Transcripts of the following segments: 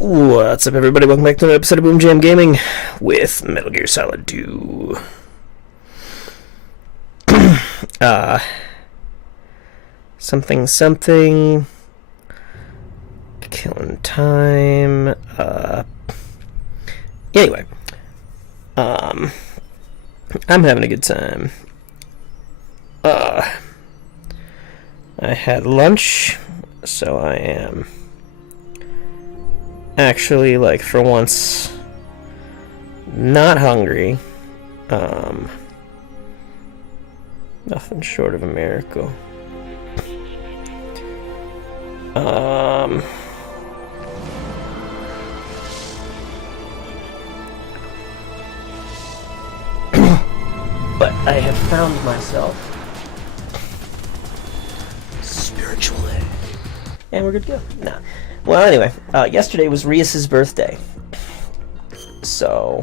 What's up, everybody? Welcome back to another episode of BoomJamGaming with Metal Gear Solid 2. Something. Killing time. Anyway. I'm having a good time. I had lunch, so I am actually, like, for once, not hungry. Nothing short of a miracle. But I have found myself spiritually, and we're good to go. Nah. Well, anyway, yesterday was Rias's birthday, so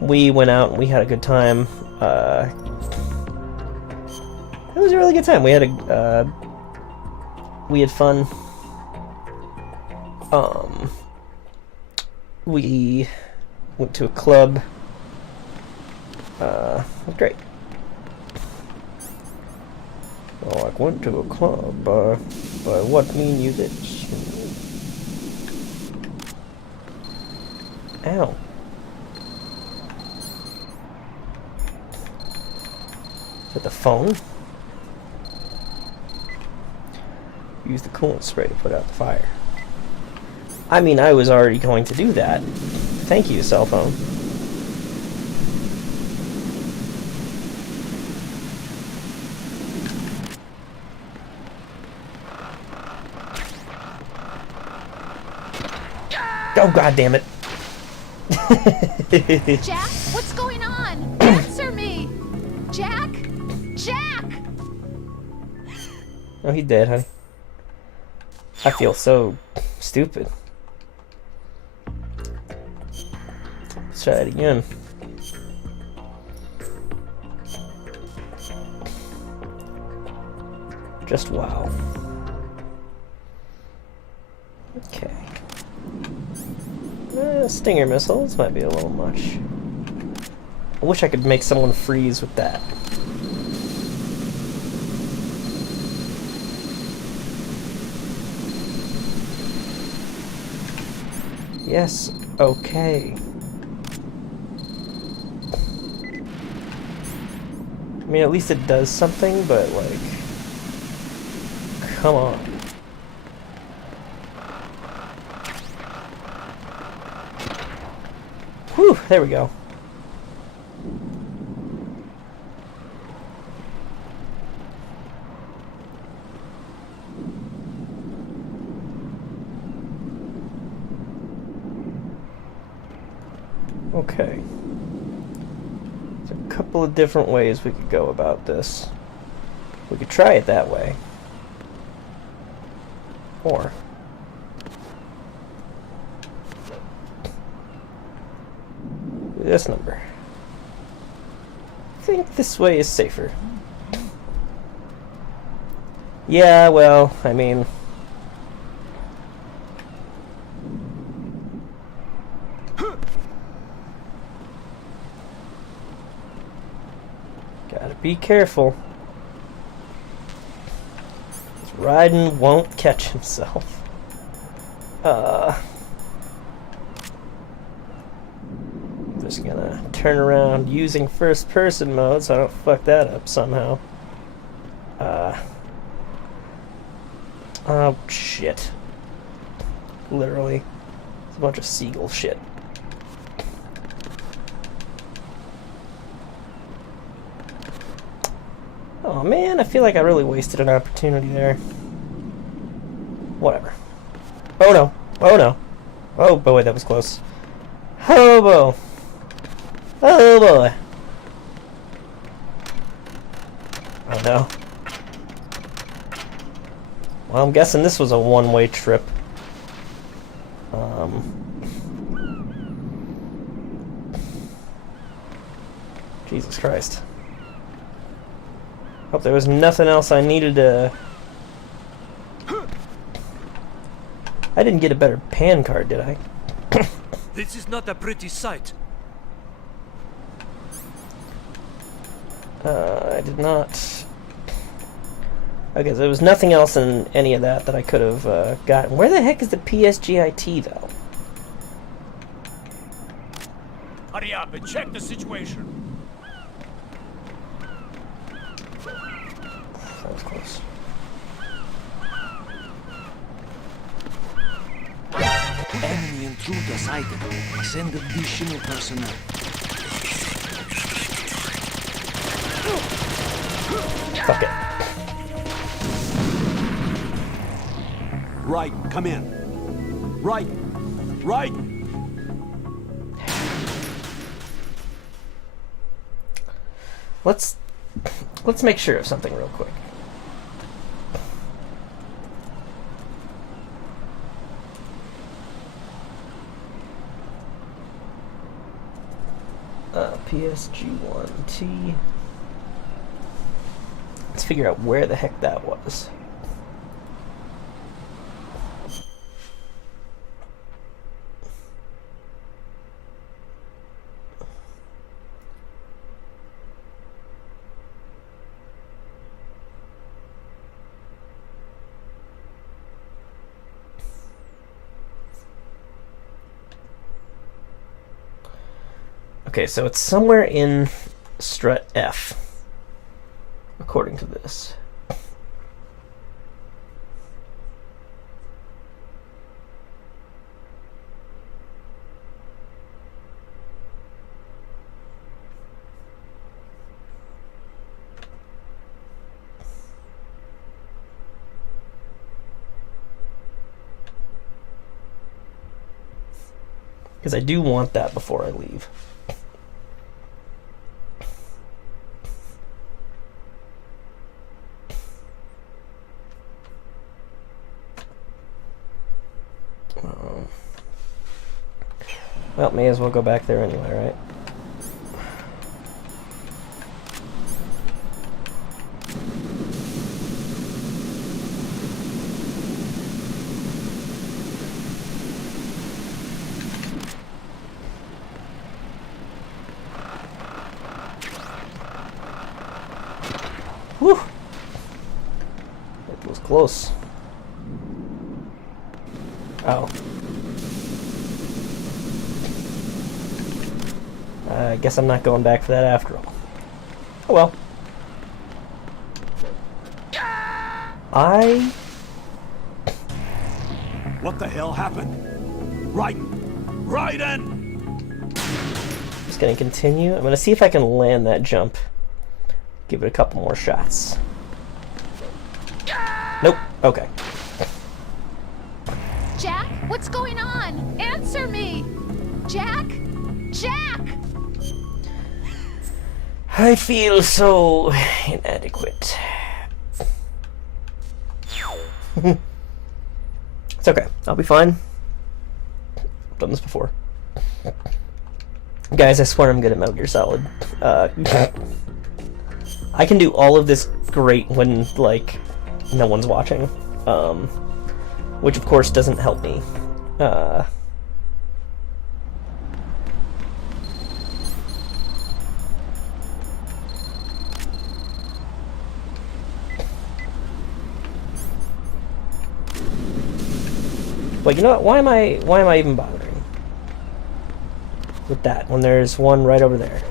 we went out and we had a good time. It was a really good time. We had fun. We went to a club. It was great. Oh, I went to a club. By what mean you this? Ow. Is that the phone? Use the coolant spray to put out the fire. I mean, I was already going to do that. Thank you, cell phone. Oh, God damn it. Jack, what's going on? Answer me! Jack? Jack! Oh, he dead, honey. I feel so stupid. Let's try it again. Just wow. Okay. Stinger missiles might be a little much. I wish I could make someone freeze with that. Yes, okay. I mean, at least it does something, but, like, come on. Whew, there we go. Okay. There's a couple of different ways we could go about this. We could try it that way. Or this number. I think this way is safer. Yeah, well, I mean, gotta be careful. This Raiden won't catch himself. Just gonna turn around using first person mode so I don't fuck that up somehow. Oh shit. Literally. It's a bunch of seagull shit. Oh man, I feel like I really wasted an opportunity there. Whatever. Oh no. Oh no. Oh boy, that was close. Oh boy. Oh boy. Oh no. Well, I'm guessing this was a one-way trip. Jesus Christ. Hope there was nothing else I needed to... I didn't get a better pan card, did I? This is not a pretty sight. I did not. Okay, so there was nothing else in any of that I could have gotten. Where the heck is the PSGIT, though? Hurry up and check the situation. That was close. Enemy intruder sighted. Send additional personnel. Fuck it. Right, come in. Right. Right. Let's make sure of something real quick. PSG1T. Let's figure out where the heck that was. Okay, so it's somewhere in strut F, according to this. Because I do want that before I leave. Well, may as well go back there anyway, right? Whew! It was close. Oh. I guess I'm not going back for that after all. Oh well. What the hell happened? Right. Right in. Just gonna continue. I'm gonna see if I can land that jump. Give it a couple more shots. Nope. Okay. Jack, what's going on? Answer me! Jack? Jack! I feel so inadequate. It's okay. I'll be fine. I've done this before. Guys, I swear I'm good at Metal Gear Solid. I can do all of this great when, like, no one's watching. Which, of course, doesn't help me. But you know what? Why am I even bothering with that when there's one right over there?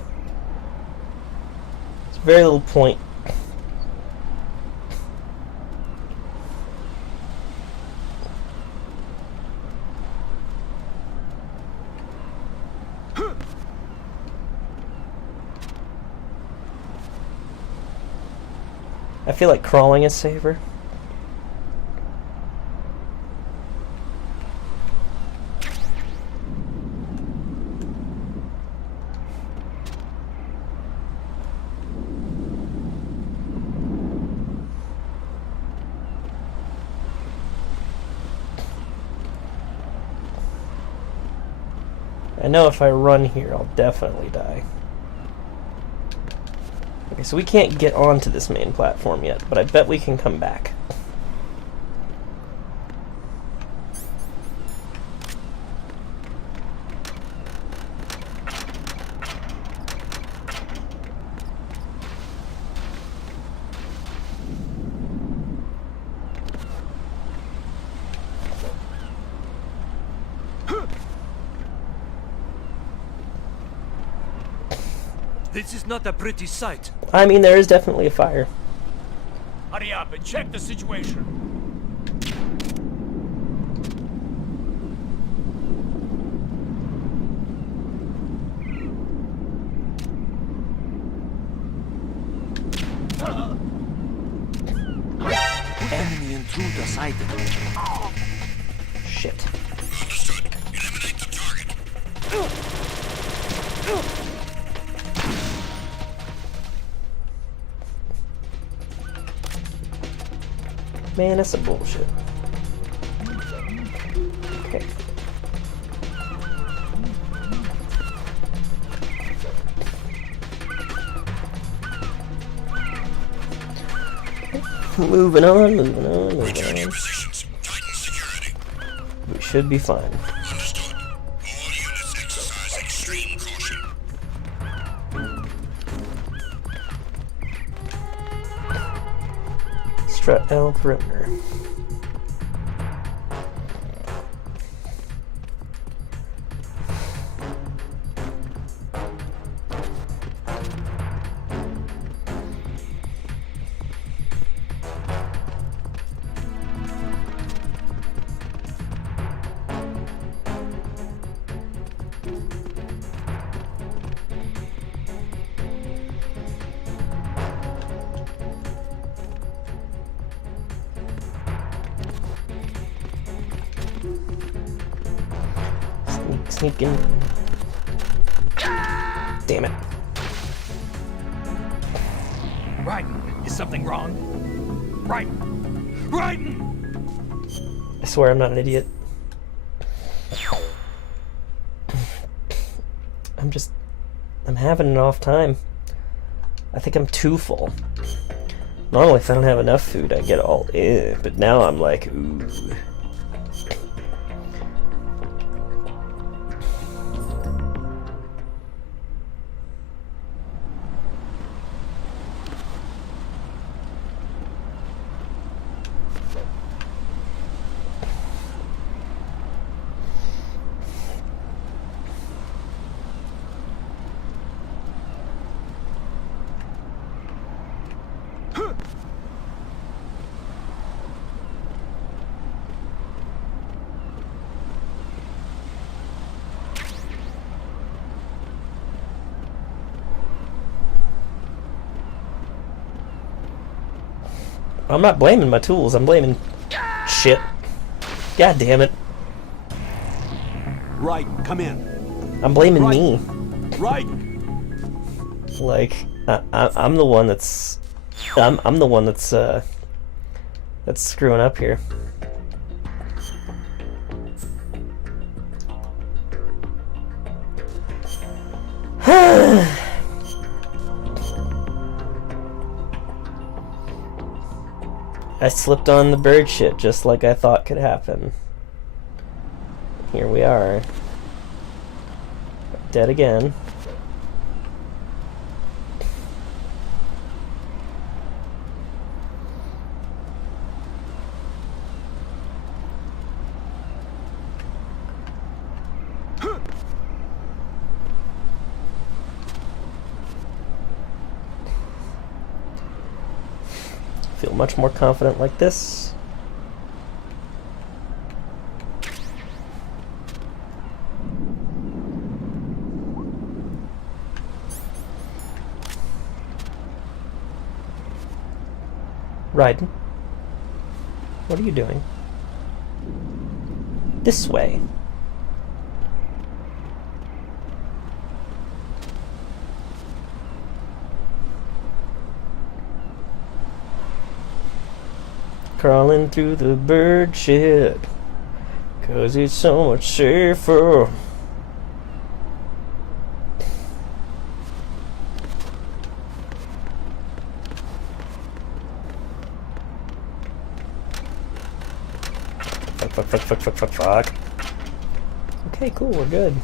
It's very little point. I feel like crawling is safer. I know if I run here, I'll definitely die. Okay, so we can't get onto this main platform yet, but I bet we can come back. This is not a pretty sight. I mean, there is definitely a fire. Hurry up and check the situation. Enemy intruder sighted. Shit. Understood. Eliminate the target. Man, that's some bullshit. Okay. Moving on, moving on, moving Return your on. positions. Tighten security. We should be fine. Understood. All units exercise extreme caution. Strut L perimeter. Sneaking. Damn it. Raiden, is something wrong? Raiden! Raiden! I swear I'm not an idiot. I'm having an off time. I think I'm too full. Normally if I don't have enough food I get all but now I'm like, ooh. I'm not blaming my tools, I'm blaming shit. God damn it. Right, come in. I'm blaming Right. me. Right. Like, I'm the one that's... I'm the one that's screwing up here. I slipped on the bird shit just like I thought could happen. Here we are. Dead again. Feel much more confident like this. Raiden, what are you doing? This way. Crawling through the bird shit, 'cause it's so much safer. Fuck. Okay, cool, we're good.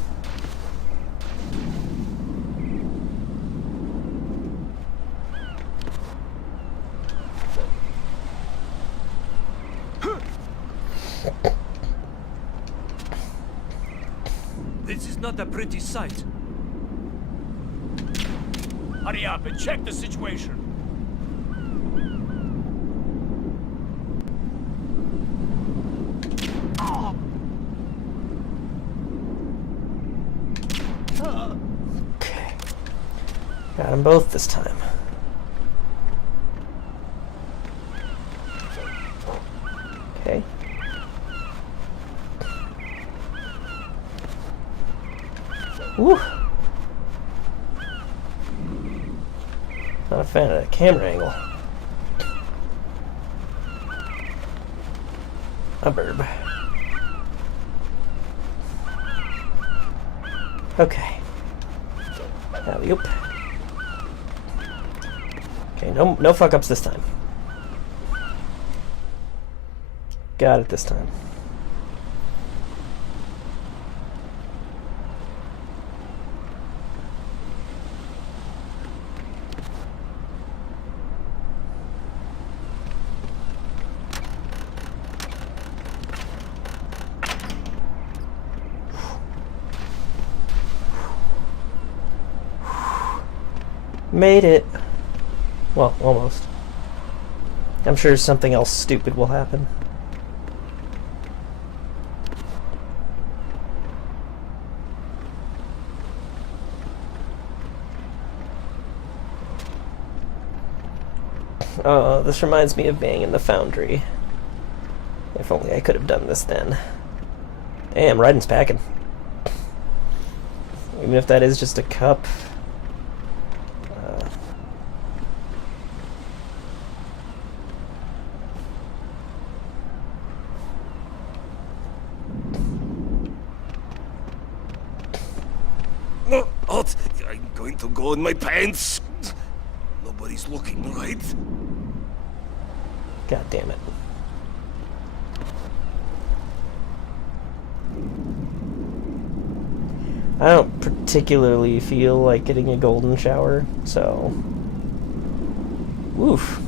This is not a pretty sight. Hurry up and check the situation. Okay. Got them both this time. Okay. Woo! Not a fan of that camera angle. A burb. Okay. Alley-oop. Okay, no fuck ups this time. Got it this time. Made it. Well, almost. I'm sure something else stupid will happen. Oh, this reminds me of being in the foundry. If only I could have done this then. Damn, Raiden's packing. Even if that is just a cup. Hot! I'm going to go in my pants! Nobody's looking, right? God damn it. I don't particularly feel like getting a golden shower, so... Oof.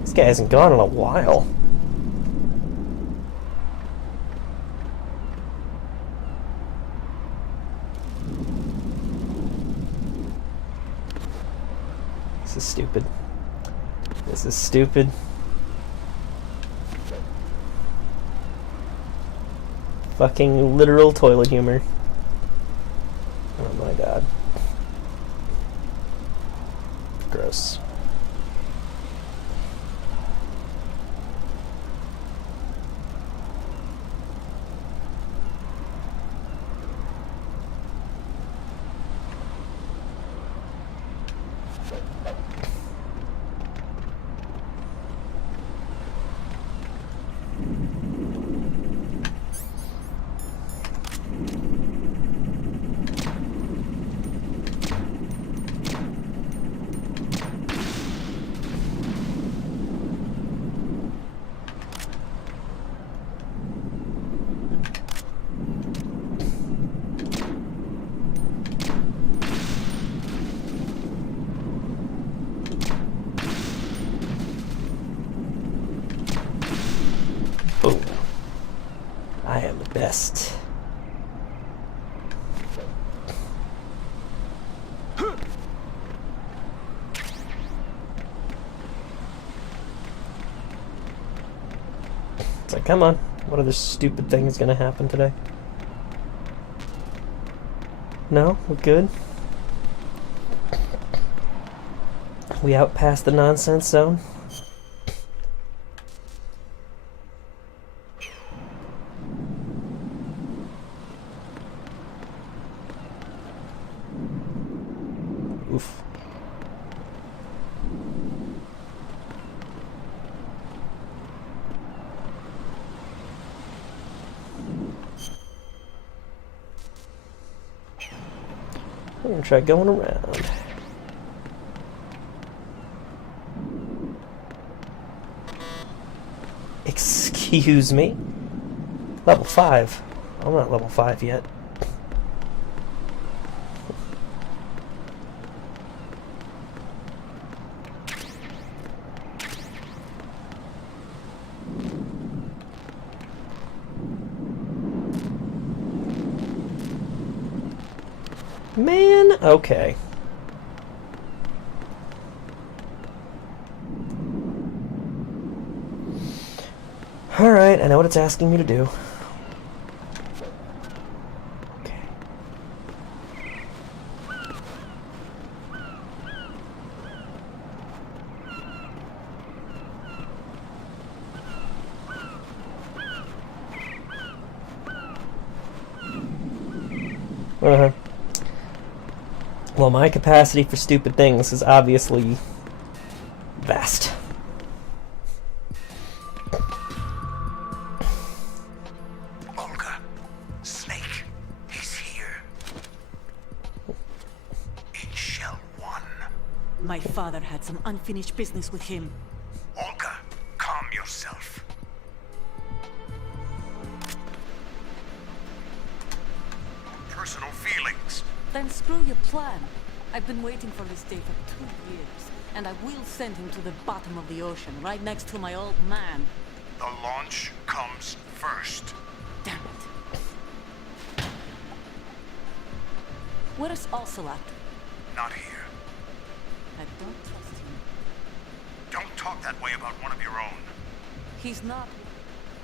This guy hasn't gone in a while. This is stupid. This is stupid. Fucking literal toilet humor. Oh my god. Gross. Boom. I am the best. It's like, come on. What other stupid thing is gonna happen today? No? We're good? We out past the nonsense zone? Oof. We're gonna try going around. Excuse me? Level 5. I'm not level 5 yet. Man, okay. Alright, I know what it's asking me to do. Okay. Uh-huh. Well, my capacity for stupid things is obviously vast. Olga, Snake, he's here. In Shell 1. My father had some unfinished business with him. Olga, calm yourself. Personal feelings. Then screw your plan. I've been waiting for this day for 2 years, and I will send him to the bottom of the ocean, right next to my old man. The launch comes first. Damn it. Where is Ocelot? Not here. I don't trust him. Don't talk that way about one of your own. He's not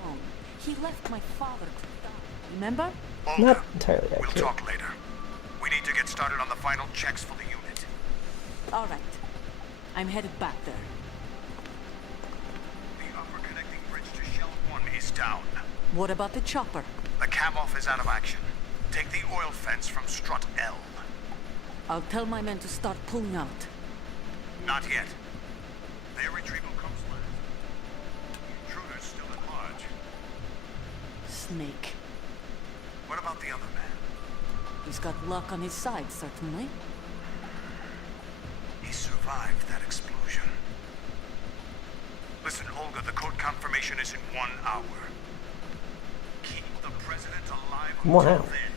home. He left my father to die. Remember? Olga, Not entirely we'll accurate. talk later. We need to get started on the final checks for the unit. All right. I'm headed back there. The upper connecting bridge to Shell 1 is down. What about the chopper? The cam-off is out of action. Take the oil fence from strut L. I'll tell my men to start pulling out. Not yet. Their retrieval comes last. The intruder's still at large. Snake. What about the other man? He's got luck on his side, certainly. He survived that explosion. Listen, Olga, the code confirmation is in 1 hour. Keep the president alive Wow. until then.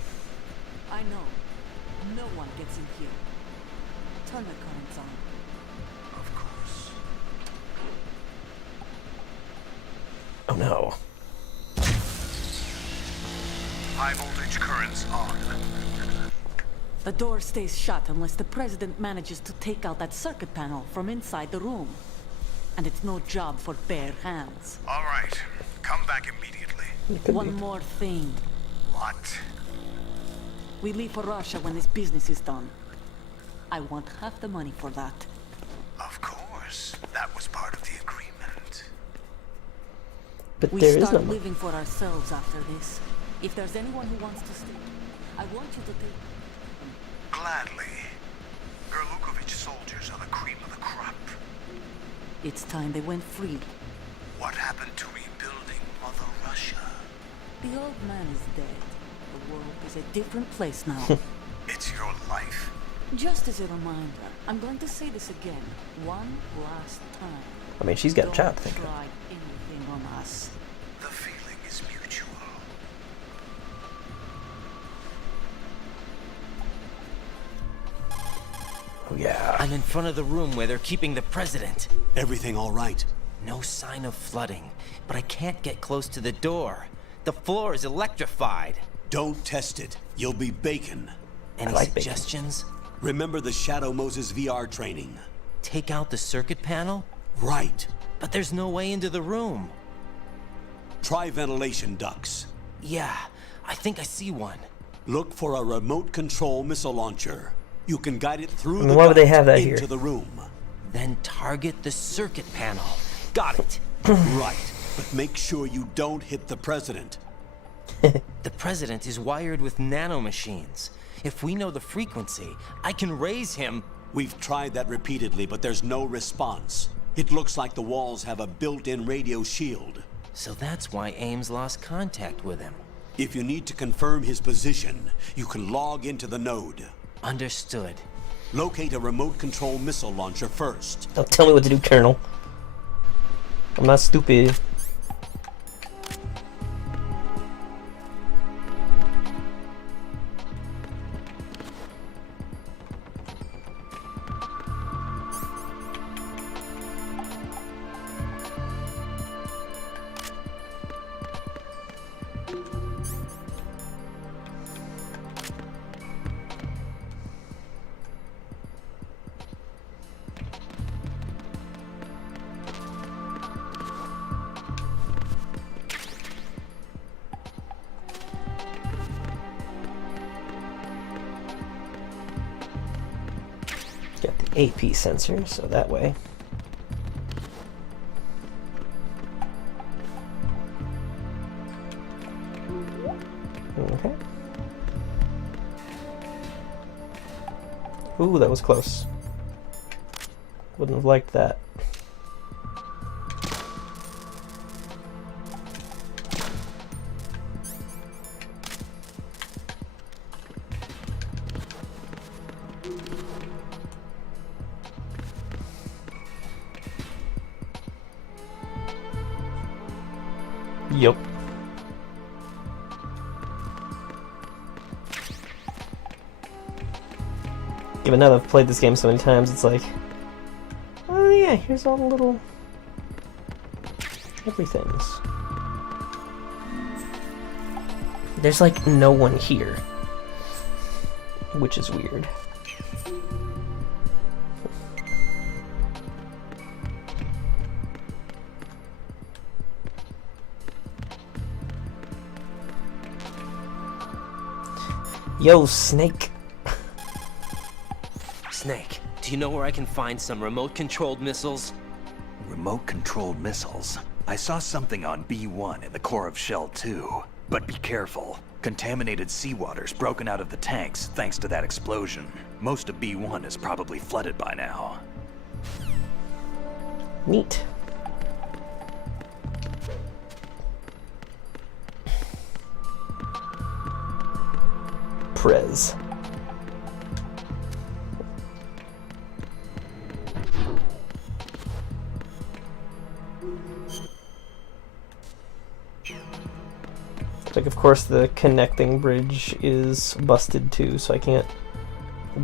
I know. No one gets in here. Turn the currents on. Of course. Oh no. High voltage currents on. The door stays shut unless the president manages to take out that circuit panel from inside the room. And it's no job for bare hands. All right. Come back immediately. It could One be. more thing. What? We leave for Russia when this business is done. I want half the money for that. Of course. That was part of the agreement. But We there is start no. living for ourselves after this. If there's anyone who wants to stay, I want you to take... Gladly. Gerlukovich soldiers are the cream of the crop. It's time they went free. What happened to rebuilding Mother Russia? The old man is dead. The world is a different place now. It's your life. Just as a reminder, I'm going to say this again, one last time. I mean, she's got a Don't job to think of. try anything on us. The feeling is mutual. Oh yeah. I'm in front of the room where they're keeping the president. Everything all right? No sign of flooding, but I can't get close to the door. The floor is electrified. Don't test it. You'll be bacon. Any like bacon. suggestions? Remember the Shadow Moses VR training? Take out the circuit panel? Right. But there's no way into the room. Try ventilation ducts. Yeah, I think I see one. Look for a remote control missile launcher. You can guide it through And the why would they duct have that into here? the room. Then target the circuit panel. Got it. Right. But make sure you don't hit the president. The president is wired with nanomachines. If we know the frequency, I can raise him. We've tried that repeatedly, but there's no response. It looks like the walls have a built-in radio shield. So that's why Ames lost contact with him. If you need to confirm his position, you can log into the node. Understood. Locate a remote control missile launcher first. Don't tell me what to do, Colonel. I'm not stupid. AP sensor, so that way. Okay. Ooh, that was close. Wouldn't have liked that. Yup. Even now that I've played this game so many times, it's like, oh yeah, here's all the little everythings. There's like no one here, which is weird. Yo, Snake. Snake, do you know where I can find some remote-controlled missiles? Remote-controlled missiles. I saw something on B1 in the core of Shell 2. But be careful. Contaminated seawater's broken out of the tanks thanks to that explosion. Most of B1 is probably flooded by now. Neat. Prez. Like, of course, the connecting bridge is busted too, so I can't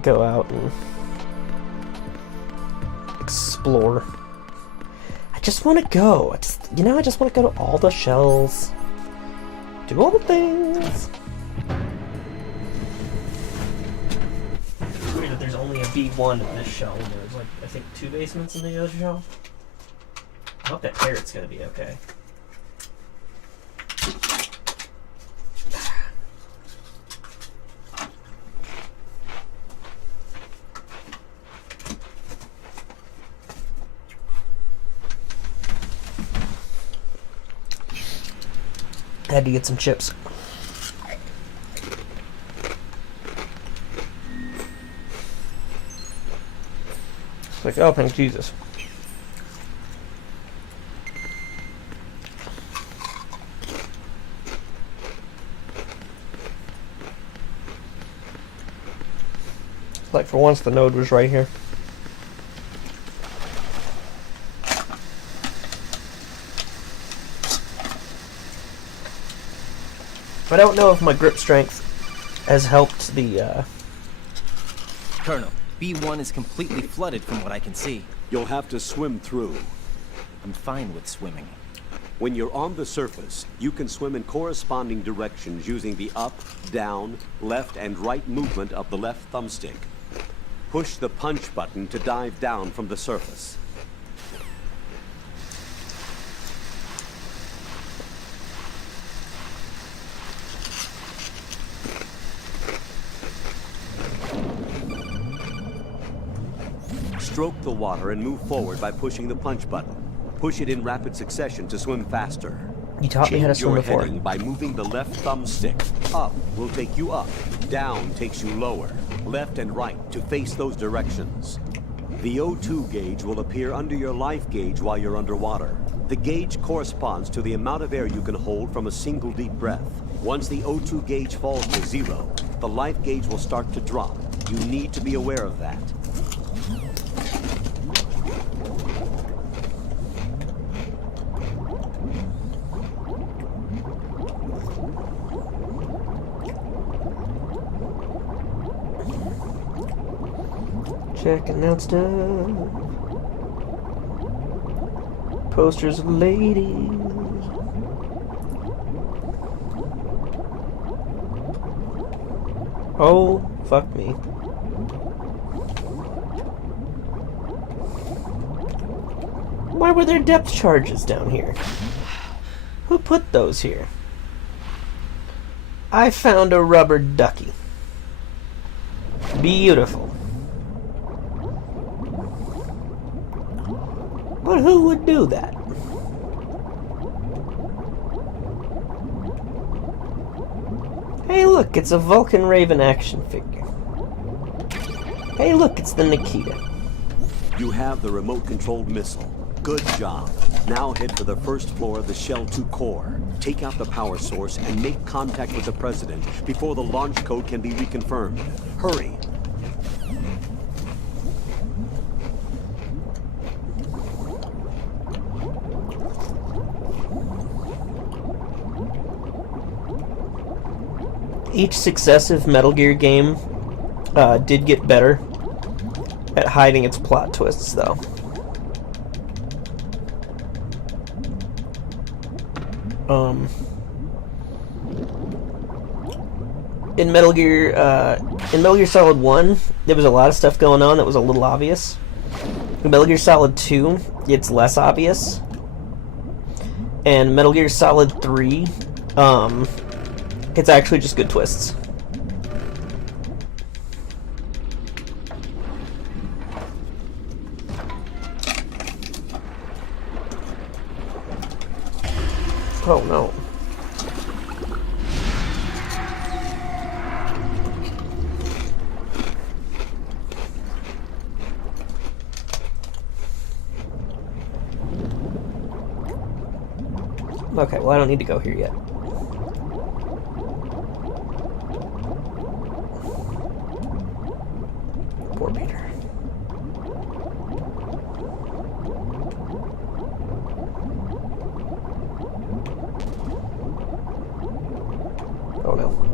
go out and explore. I just want to go. I just want to go to all the shells, do all the things. It's weird that there's only a B1 in this shell, and there's like, I think 2 basements in the other shell. I hope that parrot's gonna be okay. I had to get some chips. It's like, oh, thank Jesus. Like, for once, the node was right here. I don't know if my grip strength has helped the, Colonel, B1 is completely flooded from what I can see. You'll have to swim through. I'm fine with swimming. When you're on the surface, you can swim in corresponding directions using the up, down, left, and right movement of the left thumbstick. Push the punch button to dive down from the surface. Stroke the water and move forward by pushing the punch button. Push it in rapid succession to swim faster. you taught me how to swim Change your before. heading by moving the left thumbstick. Up will take you up, down takes you lower, left and right to face those directions. The O2 gauge will appear under your life gauge while you're underwater. The gauge corresponds to the amount of air you can hold from a single deep breath. Once the O2 gauge falls to 0, the life gauge will start to drop. You need to be aware of that. Checking out stuff. Posters of ladies. Oh, fuck me. Why were there depth charges down here? Who put those here? I found a rubber ducky. Beautiful. But who would do that? Hey look, it's a Vulcan Raven action figure. Hey look, it's the Nikita. You have the remote-controlled missile. Good job. Now head for the first floor of the Shell 2 core. Take out the power source and make contact with the President before the launch code can be reconfirmed. Hurry. Each successive Metal Gear game did get better at hiding its plot twists, though. In Metal Gear Solid 1, there was a lot of stuff going on that was a little obvious. In Metal Gear Solid 2, it's less obvious. And Metal Gear Solid 3, it's actually just good twists. Oh no. Okay, well I don't need to go here yet. Poor Peter. Oh no.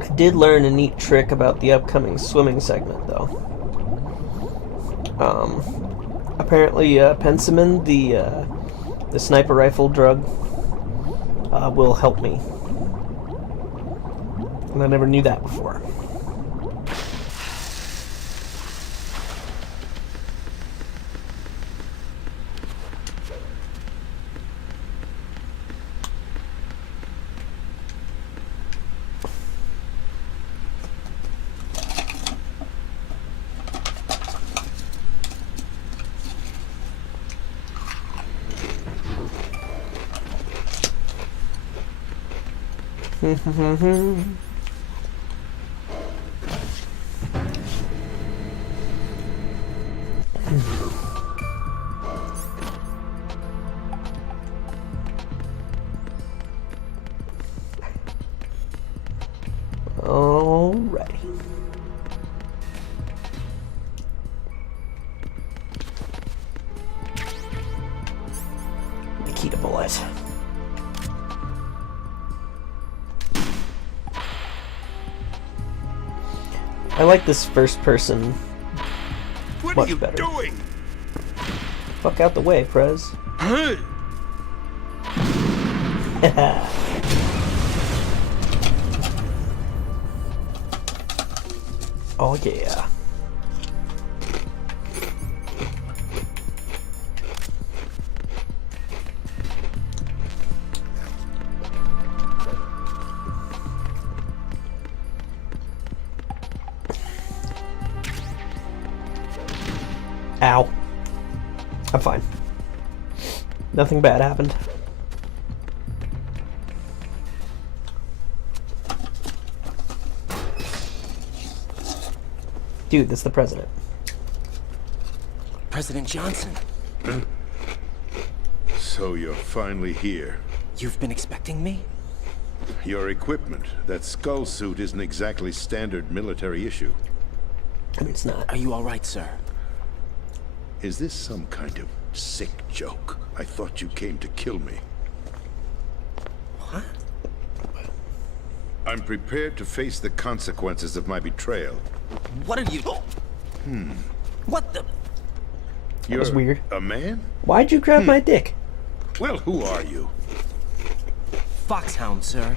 I did learn a neat trick about the upcoming swimming segment, though. Apparently, Pensimin, the sniper rifle drug, will help me. And I never knew that before. Alrighty. Nikita bullet. I like this first person What much are you better. doing? Fuck out the way, Prez. Hey! Oh yeah. Ow. I'm fine. Nothing bad happened. Dude, that's the president. President Johnson, So you're finally here. you've been expecting me? Your equipment, that skull suit isn't exactly standard military issue. I mean, it's not. Are you all right, sir? Is this some kind of sick joke? I thought you came to kill me. What? I'm prepared to face the consequences of my betrayal. What are you... What the... You're was weird. a man? Why'd you grab my dick? Well, who are you? Foxhound, sir.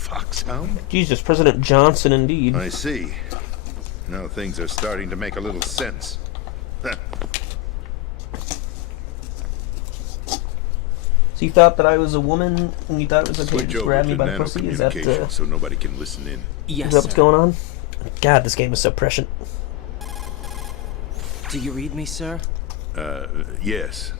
Foxhound? Jesus, President Johnson, indeed. I see. Now things are starting to make a little sense. So you thought that I was a woman, and you thought it was okay to Switch just over grab to me by the pussy? Is that nanocommunication so nobody can listen in. Yes, is that what's sir. going on? God, this game is so prescient. Do you read me, sir? Yes.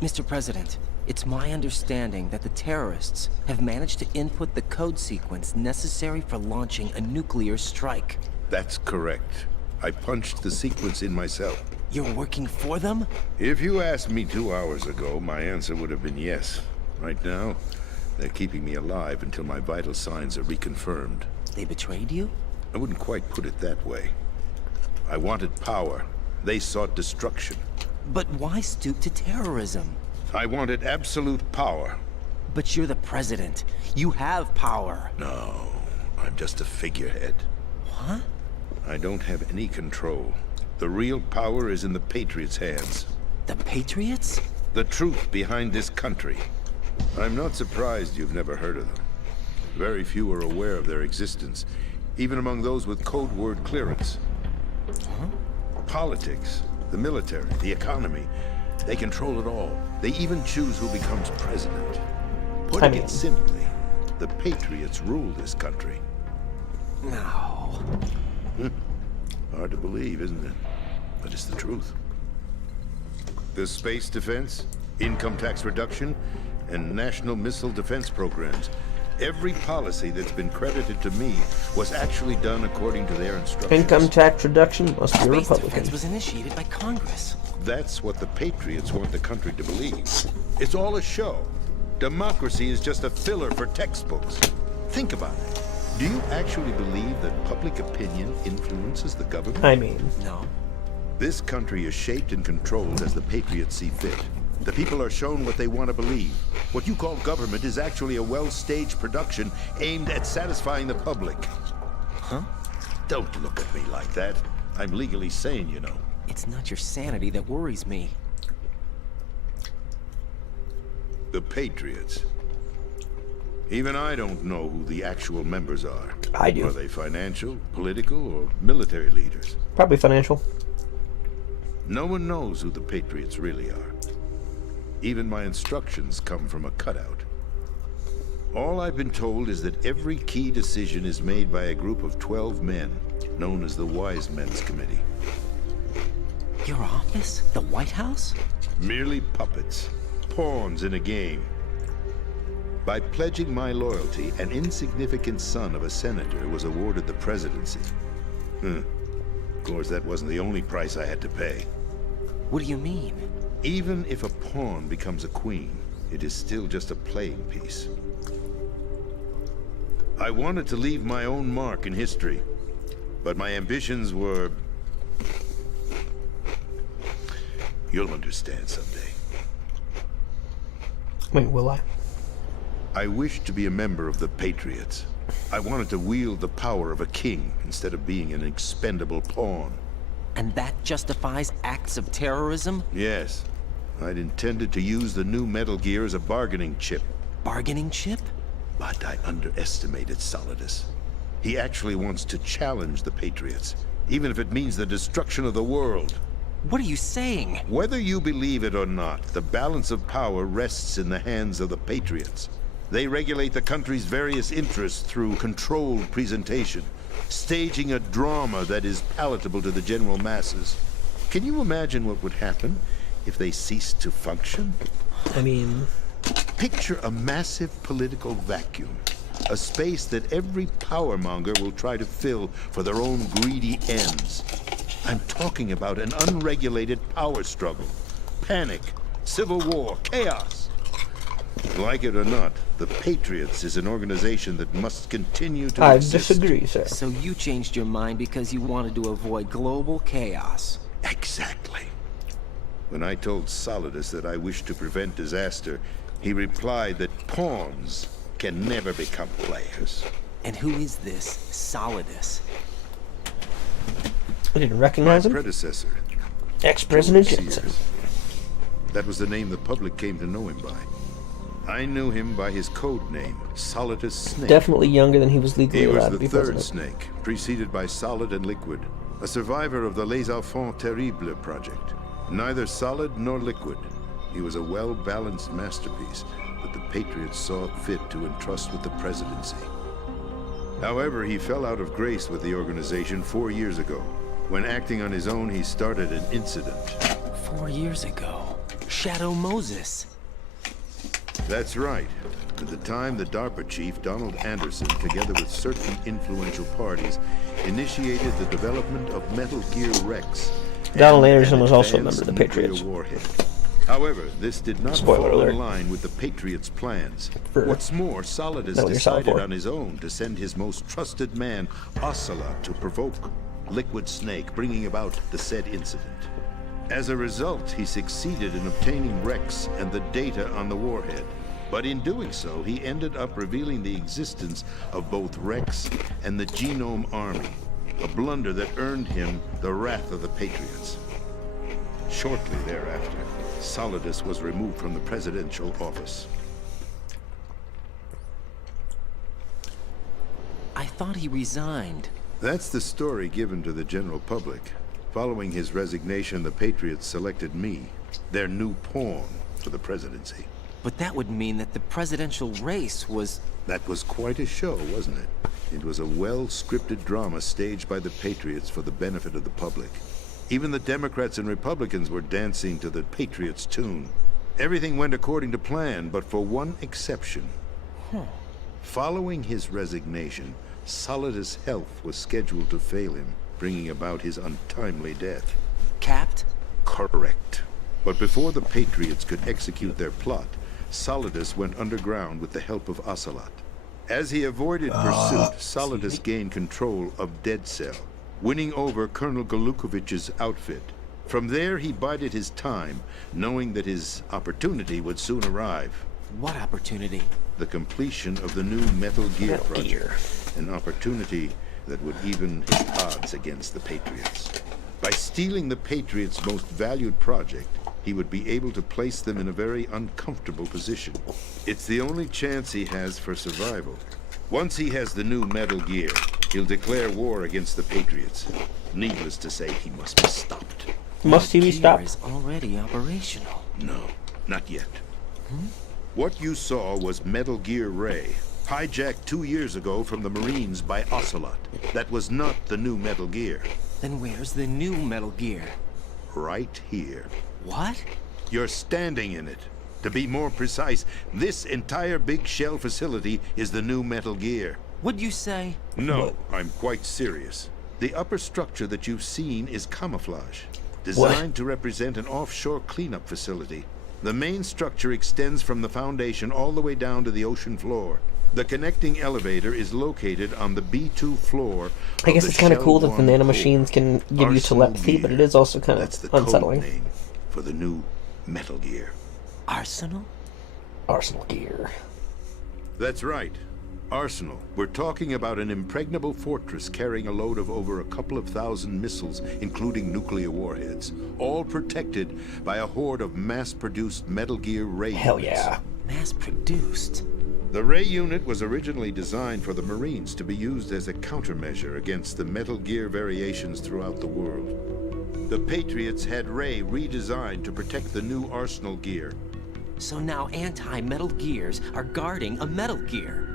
Mr. President, it's my understanding that the terrorists have managed to input the code sequence necessary for launching a nuclear strike. That's correct. I punched the sequence in myself. You're working for them? If you asked me 2 hours ago, my answer would have been yes. Right now, they're keeping me alive until my vital signs are reconfirmed. They betrayed you? I wouldn't quite put it that way. I wanted power. They sought destruction. But why stoop to terrorism? I wanted absolute power. But you're the president. You have power. No, I'm just a figurehead. What? I don't have any control. The real power is in the Patriots' hands. The Patriots? The truth behind this country. I'm not surprised you've never heard of them. Very few are aware of their existence, even among those with code word clearance. Huh? Politics, the military, the economy, they control it all. They even choose who becomes president. Putting it simply, the Patriots rule this country. No. Hard to believe, isn't it? But it's the truth. The space defense, income tax reduction, and national missile defense programs. Every policy that's been credited to me was actually done according to their instructions. Income tax reduction must be a Space Republican. defense was initiated by Congress. That's what the Patriots want the country to believe. It's all a show. Democracy is just a filler for textbooks. Think about it. Do you actually believe that public opinion influences the government? I mean, No. This country is shaped and controlled as the Patriots see fit. The people are shown what they want to believe. What you call government is actually a well-staged production aimed at satisfying the public. Huh? Don't look at me like that. I'm legally sane, you know. It's not your sanity that worries me. The Patriots. Even I don't know who the actual members are. I do. Are they financial, political, or military leaders? probably financial. No one knows who the Patriots really are. Even my instructions come from a cutout. All I've been told is that every key decision is made by a group of 12 men, known as the Wise Men's Committee. Your office? The White House? Merely puppets, pawns in a game. By pledging my loyalty, an insignificant son of a senator was awarded the presidency. Of course, that wasn't the only price I had to pay. What do you mean? Even if a pawn becomes a queen, it is still just a playing piece. I wanted to leave my own mark in history, but my ambitions were... You'll understand someday. Wait, will I? I wished to be a member of the Patriots. I wanted to wield the power of a king instead of being an expendable pawn. And that justifies acts of terrorism? Yes. I'd intended to use the new Metal Gear as a bargaining chip. Bargaining chip? But I underestimated Solidus. He actually wants to challenge the Patriots, even if it means the destruction of the world. What are you saying? Whether you believe it or not, the balance of power rests in the hands of the Patriots. They regulate the country's various interests through controlled presentation, staging a drama that is palatable to the general masses. Can you imagine what would happen if they ceased to function? I mean... Picture a massive political vacuum. A space that every powermonger will try to fill for their own greedy ends. I'm talking about an unregulated power struggle. Panic, civil war, chaos. Like it or not, the Patriots is an organization that must continue to I exist. disagree, sir. So you changed your mind because you wanted to avoid global chaos. Exactly. When I told Solidus that I wished to prevent disaster, he replied that pawns can never become players. And who is this Solidus? I didn't recognize My him. predecessor. Ex-President Sears. Johnson. That was the name the public came to know him by. I knew him by his code name, Solidus Snake. Definitely younger than he was legally He was allowed to the be third president. Snake, preceded by Solid and Liquid, a survivor of the Les Enfants Terribles project. Neither solid nor liquid. He was a well-balanced masterpiece that the Patriots saw fit to entrust with the presidency. However, he fell out of grace with the organization 4 years ago. When acting on his own, he started an incident. 4 years ago. Shadow Moses. That's right. At the time, the DARPA chief, Donald Anderson, together with certain influential parties, initiated the development of Metal Gear Rex. Donald and Anderson an was also a advanced member of the nuclear Patriots. warhead. However, this did not Spoiler fall alert. in line with the Patriots' plans. For What's more, Solidus Metal Gear Solid decided 4. on his own to send his most trusted man, Ocelot, to provoke Liquid Snake, bringing about the said incident. As a result, he succeeded in obtaining Rex and the data on the warhead. But in doing so, he ended up revealing the existence of both Rex and the Genome Army, a blunder that earned him the wrath of the Patriots. Shortly thereafter, Solidus was removed from the presidential office. I thought he resigned. That's the story given to the general public. Following his resignation, the Patriots selected me, their new pawn, for the presidency. But that would mean that the presidential race was... That was quite a show, wasn't it? It was a well-scripted drama staged by the Patriots for the benefit of the public. Even the Democrats and Republicans were dancing to the Patriots' tune. Everything went according to plan, but for one exception. Following his resignation, Solidus' health was scheduled to fail him, bringing about his untimely death. Capped? Correct. But before the Patriots could execute their plot, Solidus went underground with the help of Ocelot. As he avoided pursuit, Solidus gained control of Dead Cell, winning over Colonel Golukovich's outfit. From there, he bided his time, knowing that his opportunity would soon arrive. What opportunity? The completion of the new Metal Gear project. An opportunity that would even his odds against the Patriots. By stealing the Patriots' most valued project, he would be able to place them in a very uncomfortable position. It's the only chance he has for survival. Once he has the new Metal Gear, he'll declare war against the Patriots. Needless to say, he must be stopped. Must he be Gear stopped? is already operational. No, not yet. What you saw was Metal Gear Ray, hijacked 2 years ago from the Marines by Ocelot. That was not the new Metal Gear. Then where's the new Metal Gear? Right here. What? You're standing in it. To be more precise, this entire big shell facility is the new Metal Gear. What'd you say? No, I'm quite serious. The upper structure that you've seen is camouflage, designed to represent an offshore cleanup facility. The main structure extends from the foundation all the way down to the ocean floor. The connecting elevator is located on the B2 floor. I guess it's kind of cool that the Shell 1 nanomachines can give you Arsenal telepathy, but Gear. it is also kind That's of the unsettling. code name for the new Metal Gear. Arsenal? Arsenal Gear. That's right. Arsenal. We're talking about an impregnable fortress carrying a load of over a couple of thousand missiles, including nuclear warheads, all protected by a horde of mass-produced Metal Gear Ray Hell units. yeah. Mass-produced? The Ray unit was originally designed for the Marines to be used as a countermeasure against the Metal Gear variations throughout the world. The Patriots had Ray redesigned to protect the new Arsenal Gear. So now anti-Metal Gears are guarding a Metal Gear.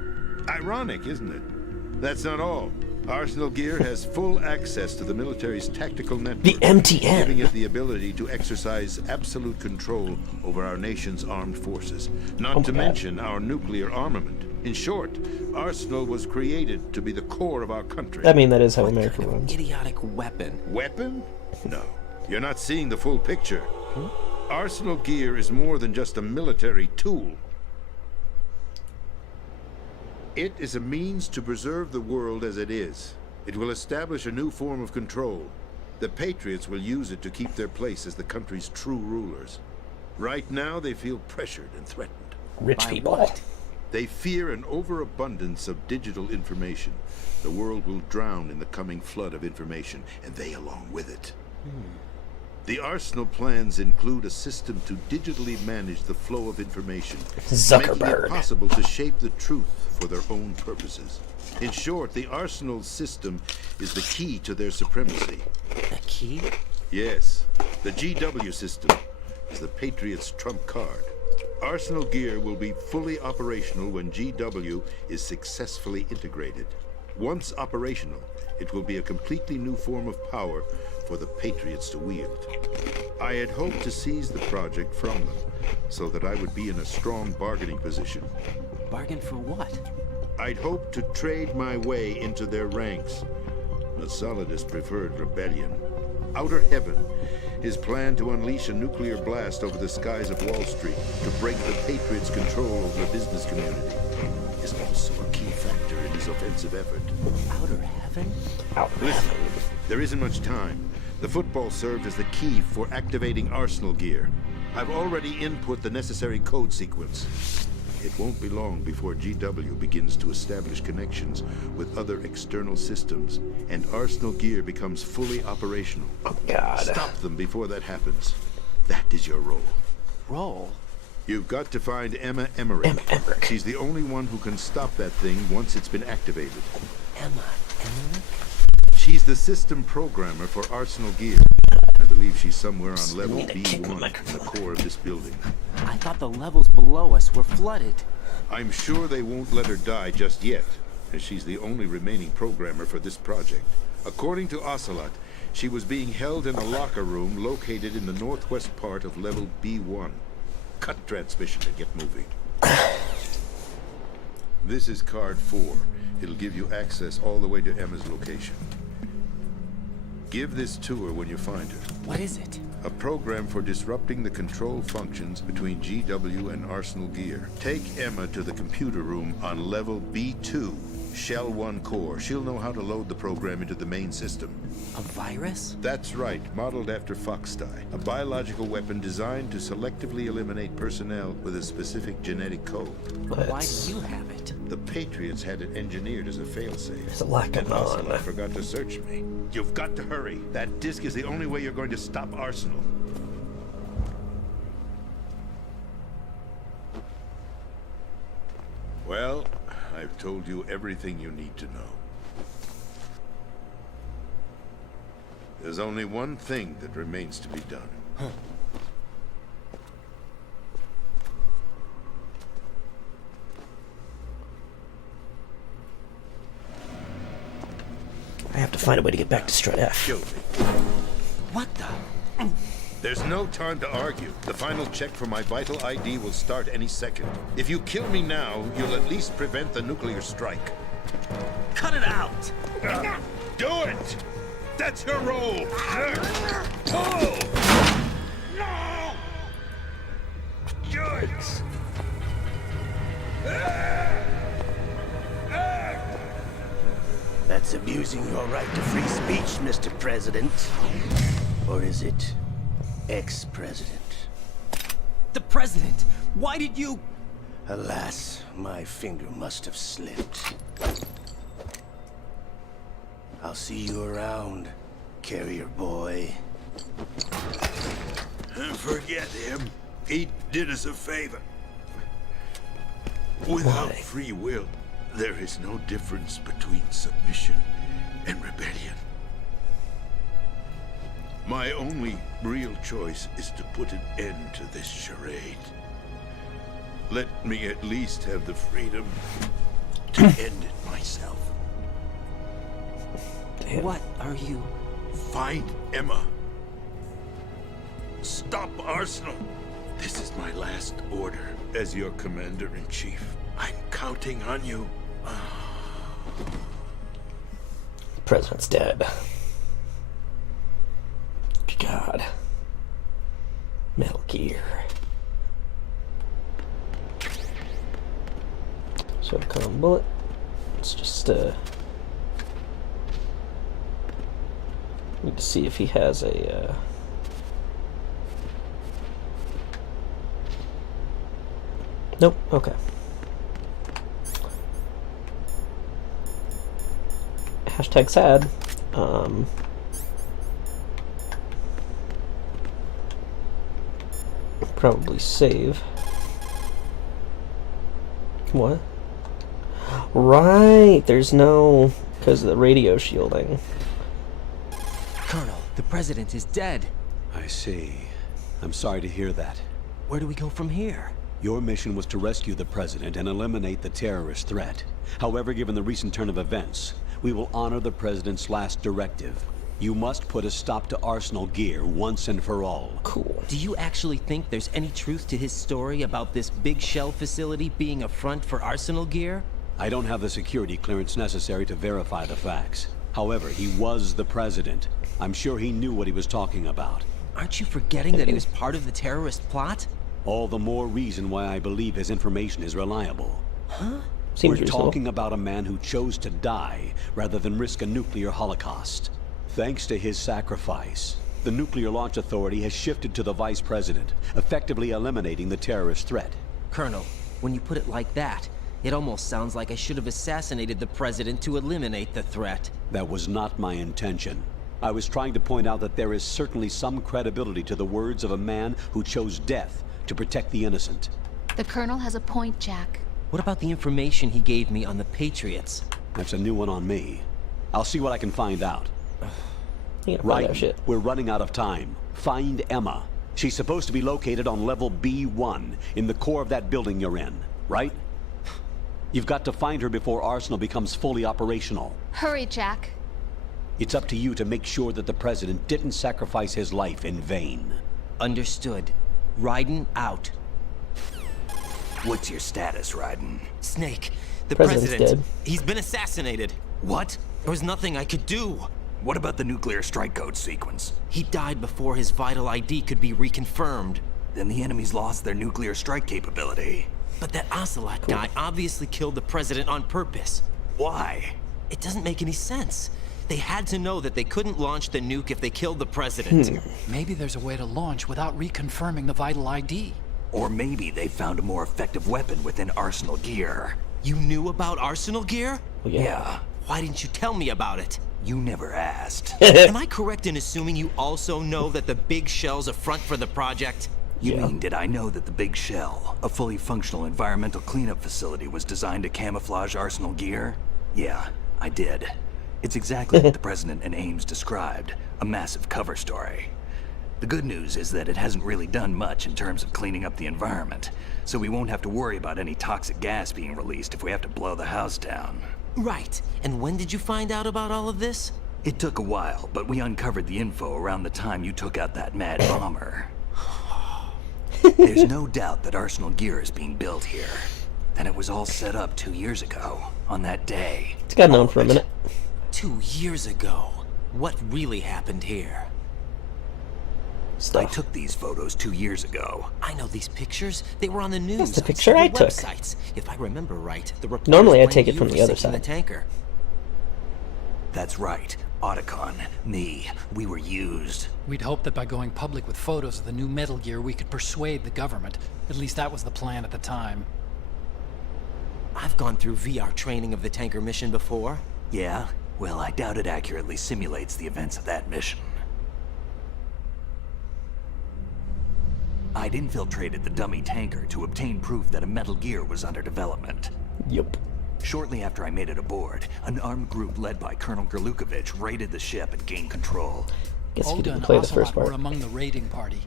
Ironic, isn't it? That's not all. Arsenal Gear has full access to the military's tactical network, The MTN. giving it the ability to exercise absolute control over our nation's armed forces, not to mention our nuclear armament. In short, Arsenal was created to be the core of our country. I mean, that is how What America kind of runs. idiotic weapon? Weapon? No. You're not seeing the full picture. Arsenal Gear is more than just a military tool. It is a means to preserve the world as it is. It will establish a new form of control. The Patriots will use it to keep their place as the country's true rulers. Right now, they feel pressured and threatened. Rich By people. what? They fear an overabundance of digital information. The world will drown in the coming flood of information, and they along with it. The Arsenal plans include a system to digitally manage the flow of information, making Zuckerberg. it possible to shape the truth for their own purposes. In short, the Arsenal system is the key to their supremacy. The key? Yes, the GW system is the Patriots' trump card. Arsenal gear will be fully operational when GW is successfully integrated. Once operational, it will be a completely new form of power for the Patriots to wield. I had hoped to seize the project from them, so that I would be in a strong bargaining position. Bargain for what? I'd hoped to trade my way into their ranks. The Solidus preferred rebellion. Outer Heaven is planned to unleash a nuclear blast over the skies of Wall Street to break the Patriots' control over the business community. Is also a key factor in his offensive effort. Outer heaven? Listen, there isn't much time. The football served as the key for activating Arsenal gear. I've already input the necessary code sequence. It won't be long before GW begins to establish connections with other external systems, and Arsenal gear becomes fully operational. Oh, God. Stop them before that happens. That is your role. Roll? You've got to find Emma Emmerich. Emma Emmerich. She's the only one who can stop that thing once it's been activated. Emma Emmerich? She's the system programmer for Arsenal gear. I believe she's somewhere on level need to kick the B1 in the microphone. core of this building. I thought the levels below us were flooded. I'm sure they won't let her die just yet, as she's the only remaining programmer for this project. According to Ocelot, she was being held in a locker room located in the northwest part of level B1. Cut transmission and get moving. This is card 4. It'll give you access all the way to Emma's location. Give this to her when you find her. What is it? A program for disrupting the control functions between GW and Arsenal gear. Take Emma to the computer room on level B2, Shell 1 core. She'll know how to load the program into the main system. A virus? That's right, modeled after Foxdie. A biological weapon designed to selectively eliminate personnel with a specific genetic code. Why do you have it? The Patriots had it engineered as a failsafe. There's a lot going I on. forgot to search me. You've got to hurry. That disk is the only way you're going to stop Arsenal. Well, I've told you everything you need to know. There's only one thing that remains to be done. I have to find a way to get back to Strut F. Kill me. What the? There's no time to argue. The final check for my vital ID will start any second. If you kill me now, you'll at least prevent the nuclear strike. Cut it out! Do it! That's your role! Pull! No! Good! That's abusing your right to free speech, Mr. President. Or is it ex-president? The president! Why did you... Alas, my finger must have slipped. I'll see you around, carrier boy. Forget him. He did us a favor. Without free will, there is no difference between submission and rebellion. My only real choice is to put an end to this charade. Let me at least have the freedom to end it myself. Damn. What are you... Find Emma. Stop Arsenal. This is my last order as your commander-in-chief. I'm counting on you. The president's dead. God. Metal Gear. So come bullet. Let's just need to see if he has a nope, okay. Hashtag sad. Probably save. What? Right, there's no... because of the radio shielding. Colonel, the president is dead. I see. I'm sorry to hear that. Where do we go from here? Your mission was to rescue the president and eliminate the terrorist threat. However, given the recent turn of events, we will honor the president's last directive. You must put a stop to Arsenal Gear once and for all. Cool. Do you actually think there's any truth to his story about this big shell facility being a front for Arsenal Gear? I don't have the security clearance necessary to verify the facts. However, he was the president. I'm sure he knew what he was talking about. Aren't you forgetting that he was part of the terrorist plot? All the more reason why I believe his information is reliable. Huh? Seems We're reasonable. talking about a man who chose to die rather than risk a nuclear holocaust. Thanks to his sacrifice, the Nuclear Launch Authority has shifted to the vice president, effectively eliminating the terrorist threat. Colonel, when you put it like that, it almost sounds like I should have assassinated the president to eliminate the threat. That was not my intention. I was trying to point out that there is certainly some credibility to the words of a man who chose death to protect the innocent. The Colonel has a point, Jack. What about the information he gave me on the Patriots? That's a new one on me. I'll see what I can find out. You gotta find Right, out shit. we're running out of time. Find Emma. She's supposed to be located on level B1, in the core of that building you're in, right? You've got to find her before Arsenal becomes fully operational. Hurry, Jack. It's up to you to make sure that the president didn't sacrifice his life in vain. Understood. Raiden out. What's your status, Raiden? Snake, the President's president, dead. he's been assassinated. What? There was nothing I could do. What about the nuclear strike code sequence? He died before his vital ID could be reconfirmed. Then the enemy's lost their nuclear strike capability. But that Ocelot guy obviously killed the president on purpose. Why? It doesn't make any sense. They had to know that they couldn't launch the nuke if they killed the president. Maybe there's a way to launch without reconfirming the vital ID. Or maybe they found a more effective weapon within Arsenal Gear. You knew about Arsenal Gear? Yeah. Why didn't you tell me about it? You never asked. Am I correct in assuming you also know that the big shell's a front for the project? You mean, did I know that the Big Shell, a fully functional environmental cleanup facility, was designed to camouflage Arsenal Gear? Yeah, I did. It's exactly what the President and Ames described, a massive cover story. The good news is that it hasn't really done much in terms of cleaning up the environment, so we won't have to worry about any toxic gas being released if we have to blow the house down. Right. And when did you find out about all of this? It took a while, but we uncovered the info around the time you took out that mad bomber. There's no doubt that Arsenal Gear is being built here. And it was all set up 2 years ago, on that day. It's got known for a minute. 2 years ago. What really happened here? I took these photos 2 years ago. I know these pictures. They were on the news. That's the on picture I several took. websites. If I remember right, the reporters Normally I blamed take it you from for the other sinking side. the tanker. That's right. Otacon, me, we were used. We'd hoped that by going public with photos of the new Metal Gear, we could persuade the government. At least that was the plan at the time. I've gone through VR training of the tanker mission before. Yeah? Well, I doubt it accurately simulates the events of that mission. I'd infiltrated the dummy tanker to obtain proof that a Metal Gear was under development. Yup. Shortly after I made it aboard, an armed group led by Colonel Gerlukovich raided the ship and gained control. Guess you Olga didn't and play the first Ocelot were part. among the raiding party.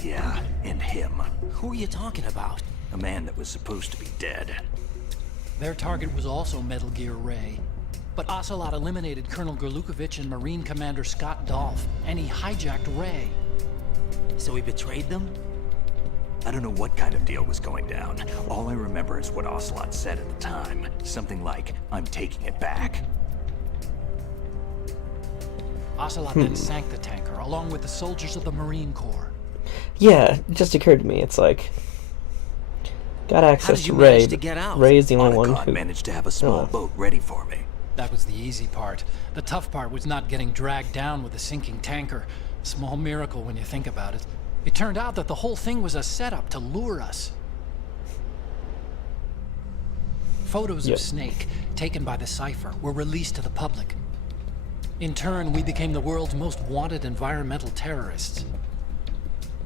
Yeah, and him. Who are you talking about? A man that was supposed to be dead. Their target was also Metal Gear Ray. But Ocelot eliminated Colonel Gerlukovich and Marine Commander Scott Dolph, and he hijacked Ray. So he betrayed them? I don't know what kind of deal was going down. All I remember is what Ocelot said at the time. Something like, I'm taking it back. Ocelot then sank the tanker, along with the soldiers of the Marine Corps. Yeah, it just occurred to me. It's like, got access did to you Ray. manage to but get out? Ray is the only one Otacon who managed to have a small boat ready for me. That was the easy part. The tough part was not getting dragged down with a sinking tanker. Small miracle when you think about it. It turned out that the whole thing was a setup to lure us. Photos Yep. of Snake, taken by the Cypher, were released to the public. In turn, we became the world's most wanted environmental terrorists.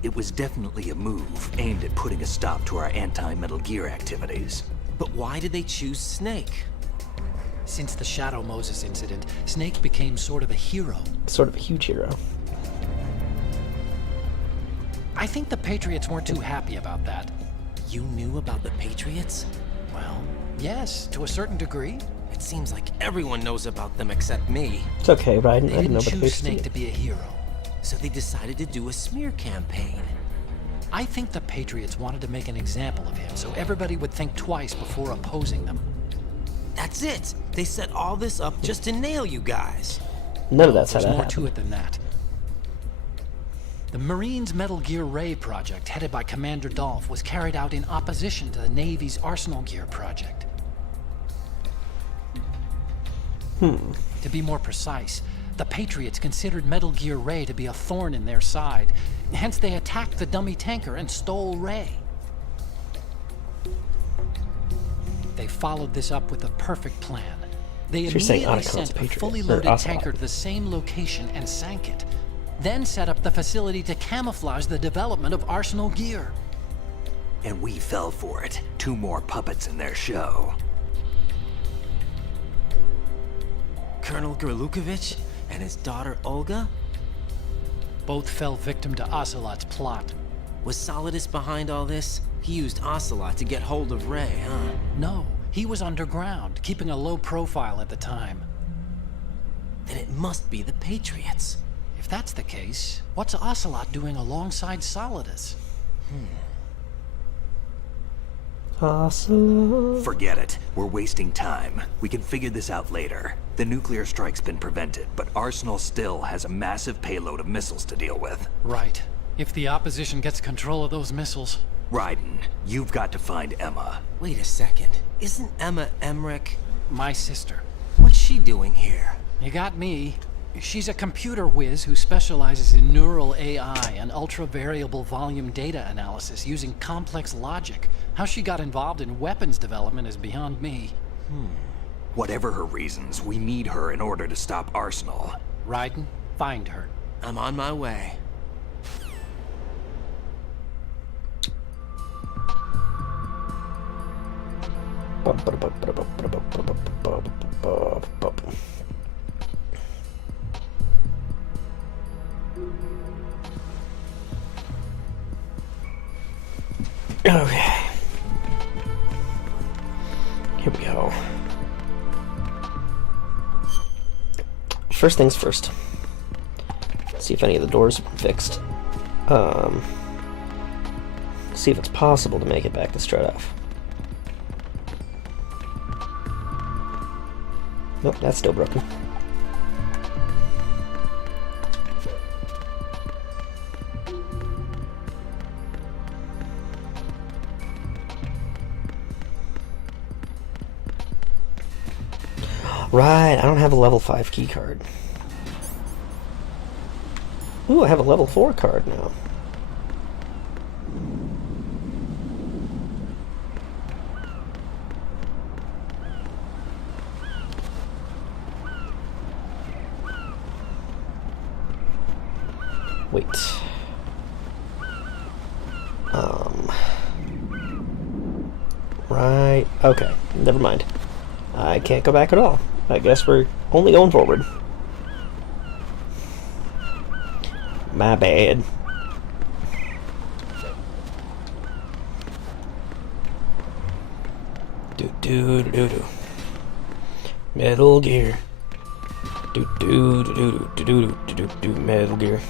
It was definitely a move aimed at putting a stop to our anti-Metal Gear activities. But why did they choose Snake? Since the Shadow Moses incident, Snake became sort of a hero. Sort of a huge hero. I think the Patriots weren't too happy about that. You knew about the Patriots? Well, yes, to a certain degree. It seems like everyone knows about them except me. It's okay, Ryden. I They didn't didn't know about the choose Snake Patriots. to be a hero. So they decided to do a smear campaign. I think the Patriots wanted to make an example of him so everybody would think twice before opposing them. That's it! They set all this up just to nail you guys. None of that's how There's that more to happened. it than that. The Marines' Metal Gear Ray project, headed by Commander Dolph, was carried out in opposition to the Navy's Arsenal Gear project. To be more precise, the Patriots considered Metal Gear Ray to be a thorn in their side. Hence, they attacked the dummy tanker and stole Ray. They followed this up with a perfect plan. They So you're saying immediately Otacon's sent a Patriots, fully or loaded Ocelot. tanker to the same location and sank it. Then set up the facility to camouflage the development of Arsenal Gear. And we fell for it. 2 more puppets in their show. Colonel Gerlukovich and his daughter Olga? Both fell victim to Ocelot's plot. Was Solidus behind all this? He used Ocelot to get hold of Ray, huh? No, he was underground, keeping a low profile at the time. Then it must be the Patriots. If that's the case, what's Ocelot doing alongside Solidus? Ocelot. Forget it. We're wasting time. We can figure this out later. The nuclear strike's been prevented, but Arsenal still has a massive payload of missiles to deal with. Right. If the opposition gets control of those missiles... Raiden, you've got to find Emma. Wait a second. Isn't Emma Emmerich? My sister. What's she doing here? You got me. She's a computer whiz who specializes in neural AI and ultra-variable volume data analysis using complex logic. How she got involved in weapons development is beyond me. Whatever her reasons, we need her in order to stop Arsenal. Raiden, find her. I'm on my way. Okay. Here we go. First things first. See if any of the doors have been fixed. See if it's possible to make it back to Stratov. Nope, that's still broken. Right, I don't have a level 5 key card. Ooh, I have a level 4 card now. Wait. Right, okay, never mind. I can't go back at all. I guess we're only going forward. My bad. Do. Metal Gear. Do. Metal Gear.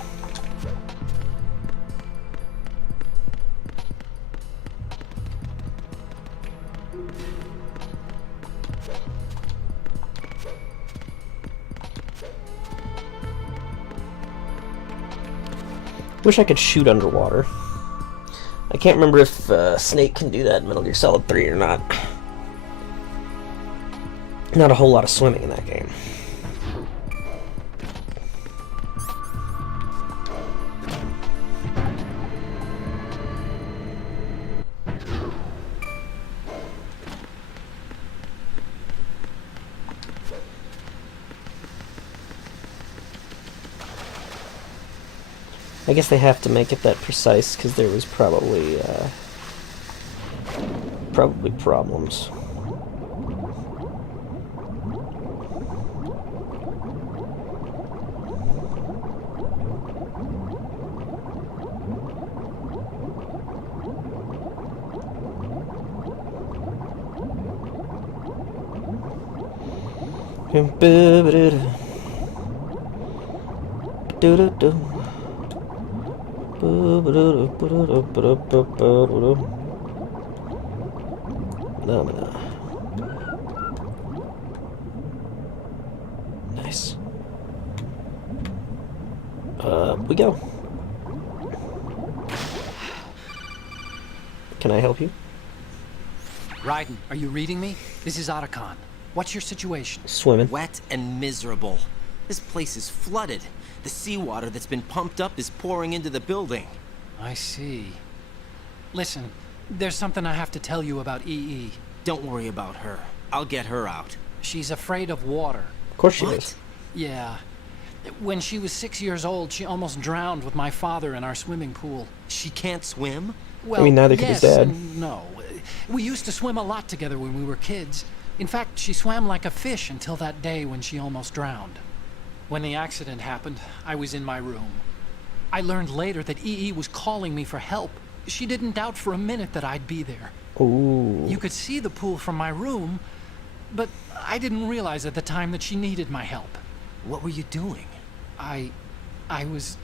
Wish I could shoot underwater. I can't remember if Snake can do that in Metal Gear Solid 3 or not. Not a whole lot of swimming in that game. I guess they have to make it that precise because there was probably problems. Nice. We go. Can I help you? Raiden, are you reading me? This is Otacon. What's your situation? Swimming. Wet and miserable. This place is flooded. The seawater that's been pumped up is pouring into the building. I see. Listen, there's something I have to tell you about EE. Don't worry about her. I'll get her out. She's afraid of water. Of course she What? is. Yeah. When she was 6 years old, she almost drowned with my father in our swimming pool. She can't swim? Well, mean, neither could his yes dad. and no. We used to swim a lot together when we were kids. In fact, she swam like a fish until that day when she almost drowned. When the accident happened, I was in my room. I learned later that EE was calling me for help. She didn't doubt for a minute that I'd be there. Ooh. You could see the pool from my room, but I didn't realize at the time that she needed my help. What were you doing? I was...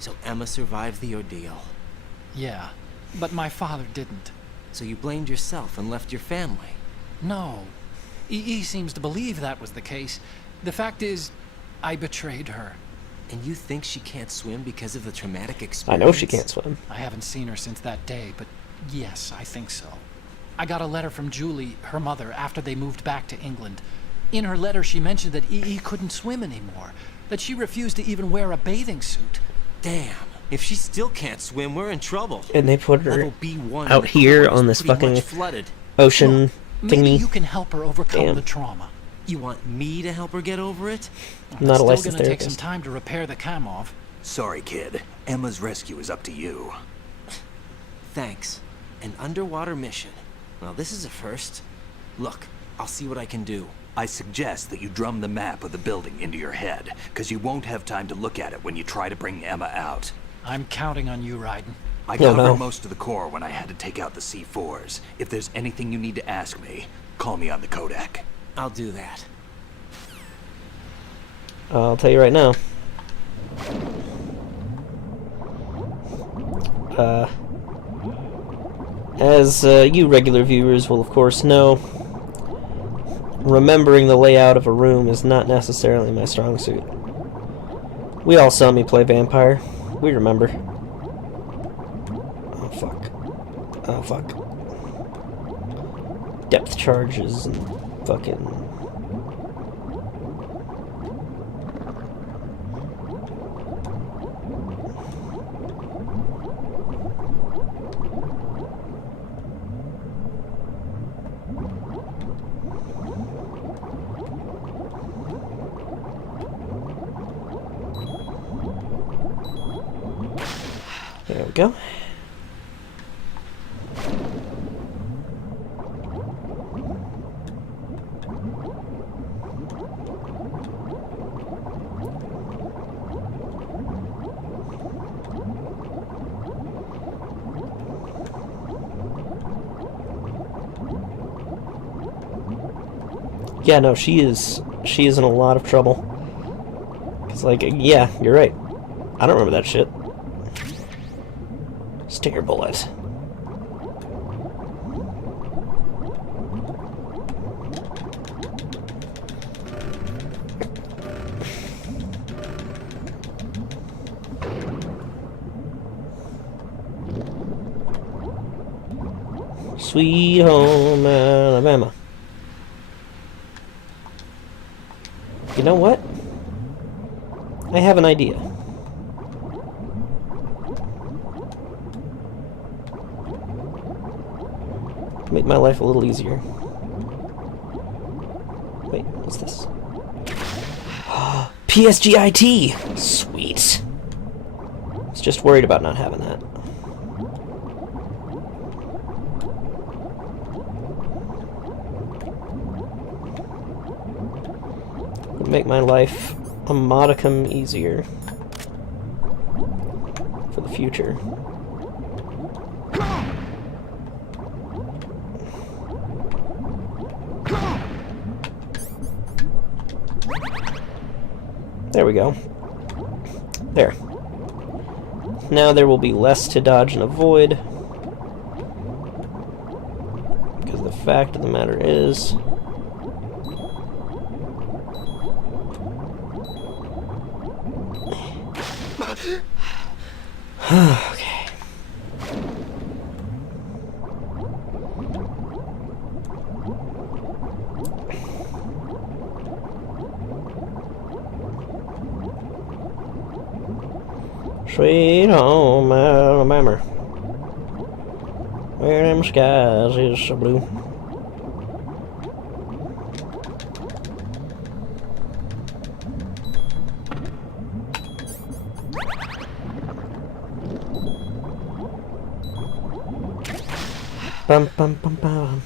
So Emma survived the ordeal. Yeah, but my father didn't. So you blamed yourself and left your family. No. EE seems to believe that was the case. The fact is, I betrayed her. And you think she can't swim because of the traumatic experience? I know she can't swim. I haven't seen her since that day, but yes, I think so. I got a letter from Julie, her mother, after they moved back to England. In her letter, she mentioned that EE couldn't swim anymore, that she refused to even wear a bathing suit. Damn. If she still can't swim, we're in trouble. And they put her Level B1 out here on this pretty fucking much flooded. ocean Maybe thingy. you can help her overcome Damn. the trauma. You want me to help her get over it? I'm not a Still licensed gonna take some therapist. time to repair the cam off. Sorry, kid. Emma's rescue is up to you. Thanks. An underwater mission. Well, this is a first. Look, I'll see what I can do. I suggest that you drum the map of the building into your head, because you won't have time to look at it when you try to bring Emma out. I'm counting on you, Raiden. I No, covered no. most of the core when I had to take out the C4s. If there's anything you need to ask me, call me on the Kodak. I'll do that. I'll tell you right now. As you regular viewers will of course know, remembering the layout of a room is not necessarily my strong suit. We all saw me play Vampire. We remember. Oh fuck. Oh fuck. Depth charges and fucking... There we go. Yeah, no, she is in a lot of trouble. Cause like, yeah, you're right. I don't remember that shit. Stinger bullet. Sweet home Alabama. You know what? I have an idea. Make my life a little easier. Wait, what's this? PSGIT! Sweet. Let's just worried about not having that. Would make my life a modicum easier for the future. There we go. There. Now there will be less to dodge and avoid. Because the fact of the matter is... okay. Sweet home Alabama, where them skies is so blue. Bum bum bum bum.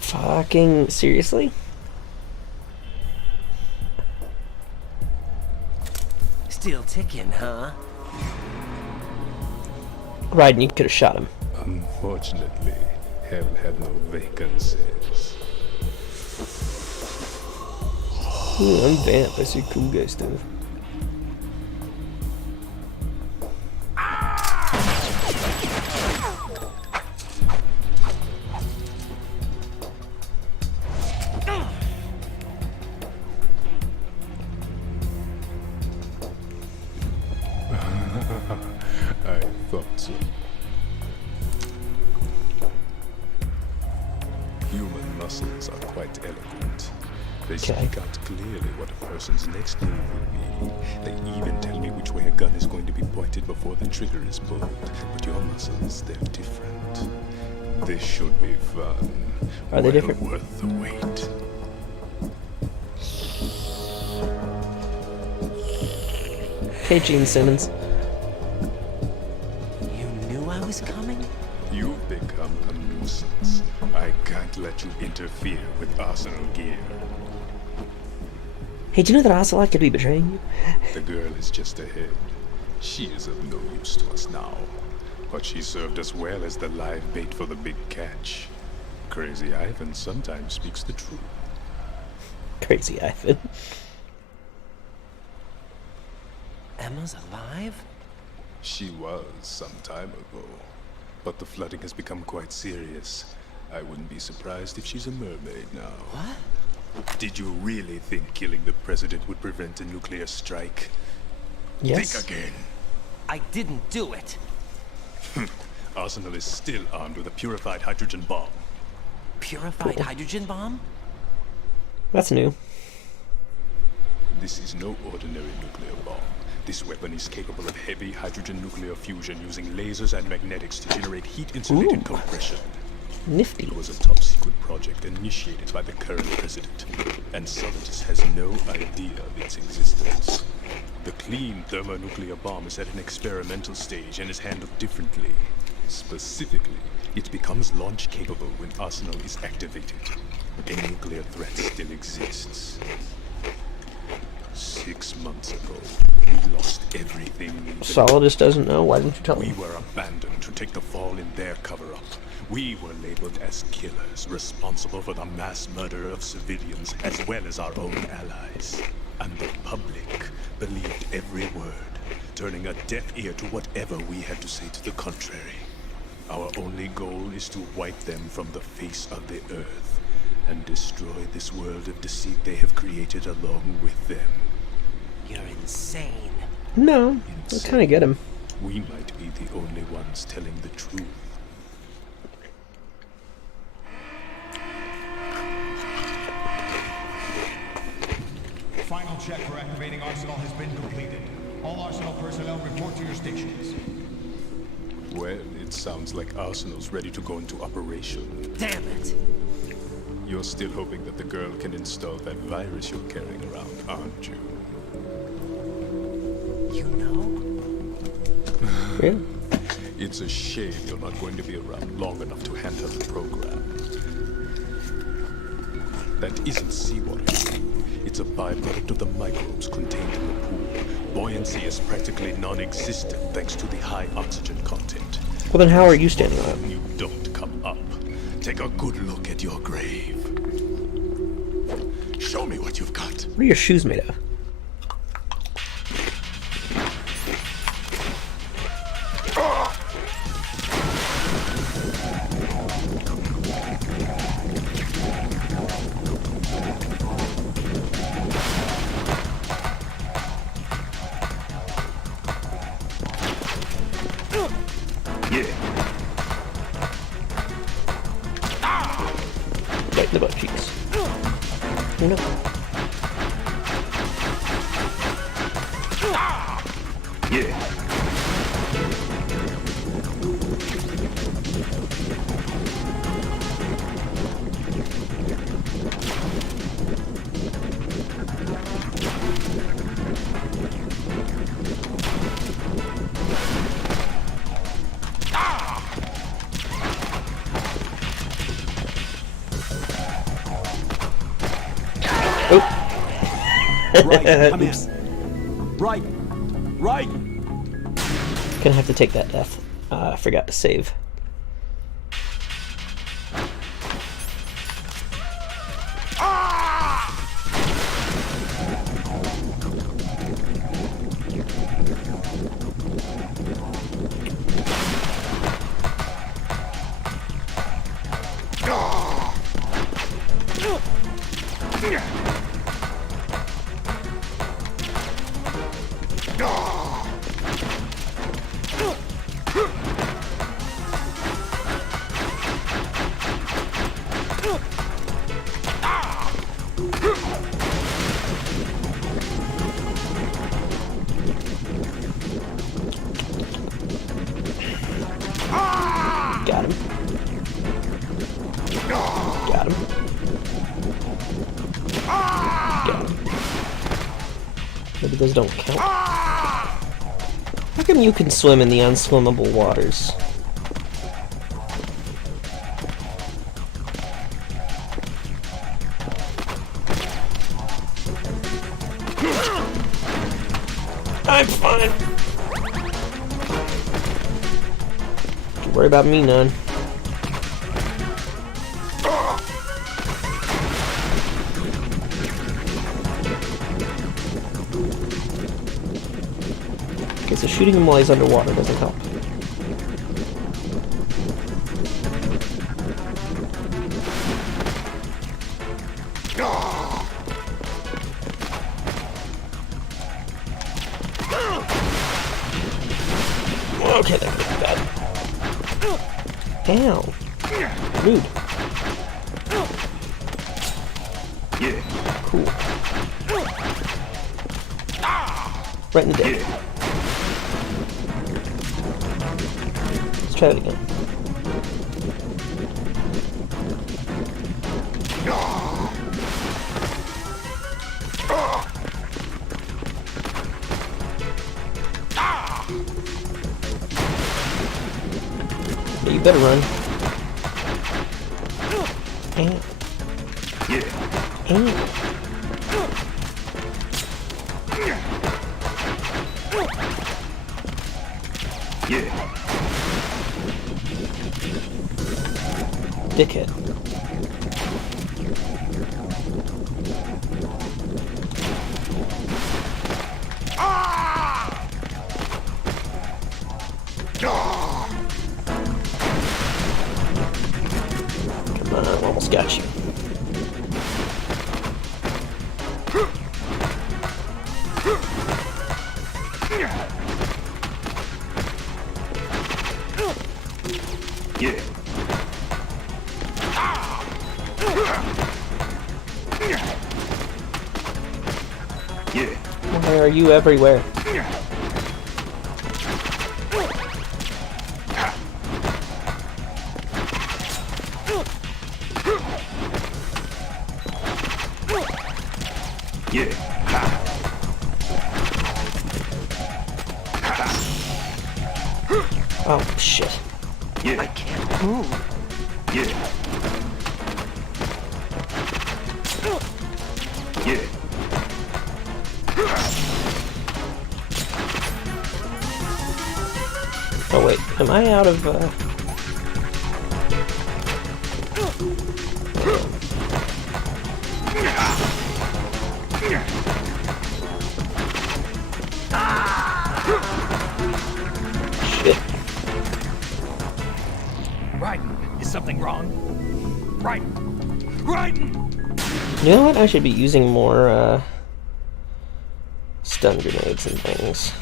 Fucking seriously? Still ticking, huh? Raiden, you could have shot him. Unfortunately, haven't had no vacancies. Ooh, I'm Vamp. I see cool guy stuff. I thought so. Human muscles are quite eloquent. They speak out clearly what a person's next move will be. They even tell me which way a gun is going to be pointed before the trigger is pulled. But your muscles, they're different. This should be fun. Are they different? Worth the wait. Hey, Gene Simmons. You knew I was coming? You've become a nuisance. I can't let you interfere with Arsenal gear. Hey, do you know that Ocelot could be betraying you? The girl is just ahead. She is of no use to us now. But she served us well as the live bait for the big catch. Crazy Ivan sometimes speaks the truth. Crazy Ivan. Emma's alive? She was some time ago. But the flooding has become quite serious. I wouldn't be surprised if she's a mermaid now. What? Did you really think killing the president would prevent a nuclear strike? Yes. Think again. I didn't do it. Arsenal is still armed with a purified hydrogen bomb. Purified hydrogen bomb? That's new. This is no ordinary nuclear bomb. This weapon is capable of heavy hydrogen nuclear fusion using lasers and magnetics to generate heat-insulated compression. Nifty. It was a top-secret project initiated by the current president, and Solidus has no idea of its existence. The clean thermonuclear bomb is at an experimental stage and is handled differently. Specifically, it becomes launch-capable when Arsenal is activated. A nuclear threat still exists. 6 months ago, we lost everything. Solidus doesn't know. Why didn't you tell him? We were abandoned to take the fall in their cover-up. We were labeled as killers, responsible for the mass murder of civilians as well as our own allies. And the public believed every word, turning a deaf ear to whatever we had to say to the contrary. Our only goal is to wipe them from the face of the earth and destroy this world of deceit they have created along with them. You're insane. No, I kind of get him. We might be the only ones telling the truth. check for activating Arsenal has been completed. All Arsenal personnel report to your stations. Well, it sounds like Arsenal's ready to go into operation. Damn it! You're still hoping that the girl can install that virus you're carrying around, aren't you? You know? Yeah. It's a shame you're not going to be around long enough to handle the program. That isn't seawater. It's a byproduct of the microbes contained in the pool. Buoyancy is practically non-existent thanks to the high oxygen content. Well, then how are you standing on it? You don't come up. Take a good look at your grave. Show me what you've got. What are your shoes made of? Right in the butt cheeks. You know. Right, come in. Right. Gonna have to take that death. I forgot to save. Got him. Got him. Got him. Maybe those don't count. How come you can swim in the unswimmable waters? I'm fine. Don't worry about me, none. Okay, so shooting him while he's underwater doesn't help. Okay, that could be bad. Ow. Rude. Cool. Right in the dick. Let's try it again. Yeah, you better run. Ow. Ow. Dickhead. Come on, I almost got you. Why are you everywhere? Yeah. Oh, shit. Yeah. I can't move. Yeah. Yeah. Oh, wait. Am I out of, Shit. Raiden, is something wrong? Raiden! You know what? I should be using more, stun grenades and things.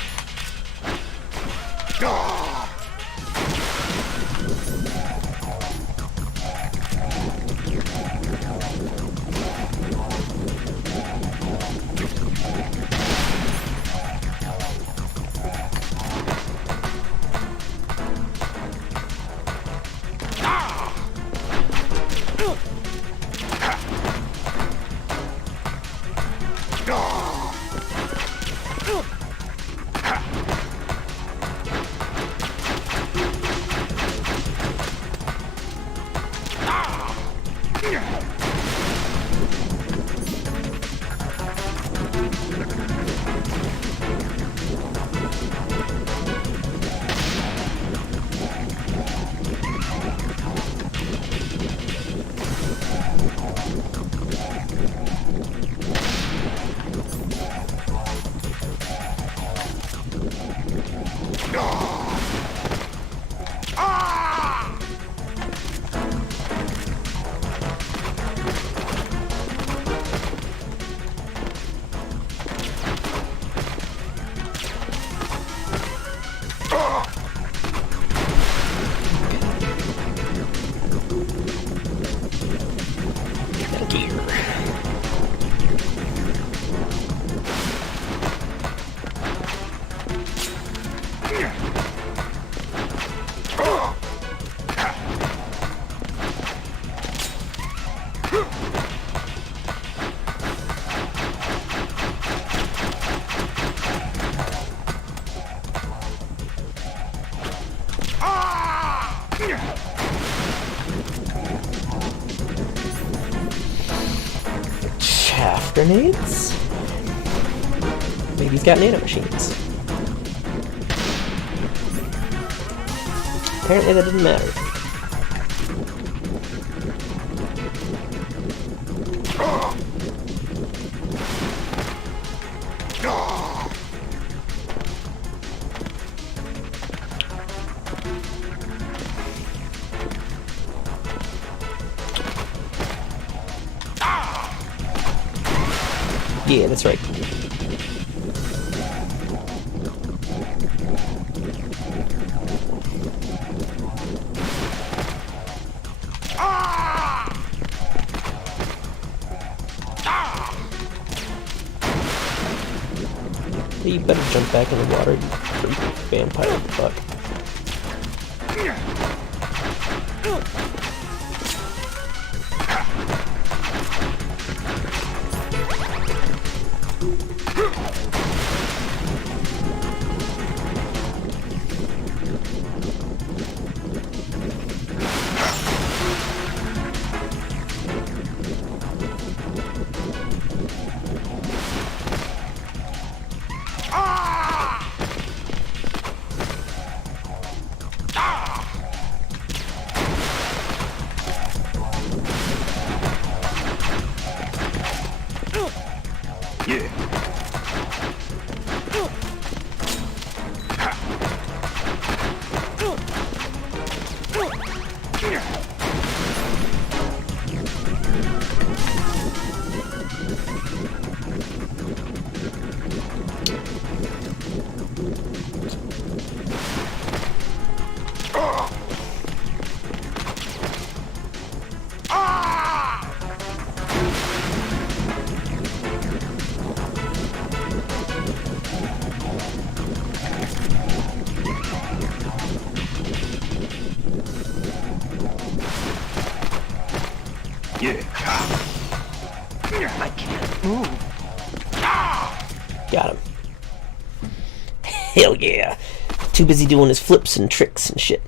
Chaff grenades? Maybe he's got nano machines. Apparently that didn't matter. Yeah, that's right. You better jump back in the water, you freaking vampire fuck. Hell yeah. Too busy doing his flips and tricks and shit.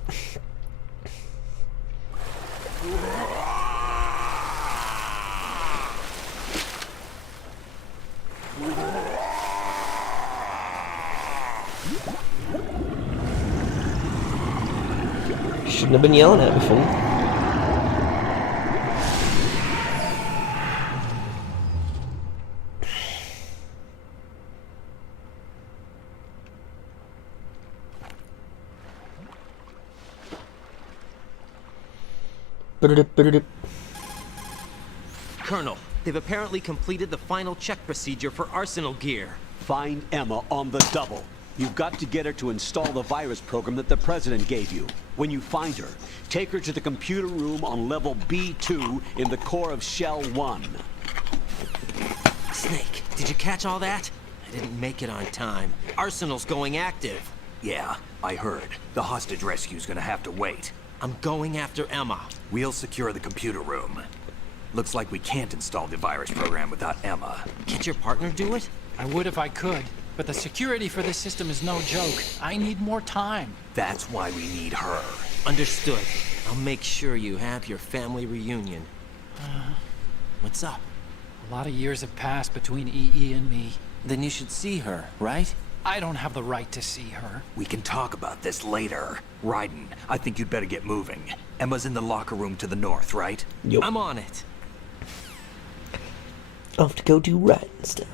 Shouldn't have been yelling at me, Finn. Colonel, they've apparently completed the final check procedure for arsenal gear. Find Emma on the double. You've got to get her to install the virus program that the President gave you. When you find her, take her to the computer room on level B2 in the core of Shell 1. Snake, did you catch all that? I didn't make it on time. Arsenal's going active. Yeah, I heard. The hostage rescue's gonna have to wait. I'm going after Emma. We'll secure the computer room. Looks like we can't install the virus program without Emma. Can't your partner do it? I would if I could, but the security for this system is no joke. I need more time. That's why we need her. Understood. I'll make sure you have your family reunion. What's up? A lot of years have passed between EE and me. Then you should see her, right? I don't have the right to see her. We can talk about this later. Raiden, I think you'd better get moving. Emma's in the locker room to the north, right? Yep. I'm on it. Off to go do Raiden stuff.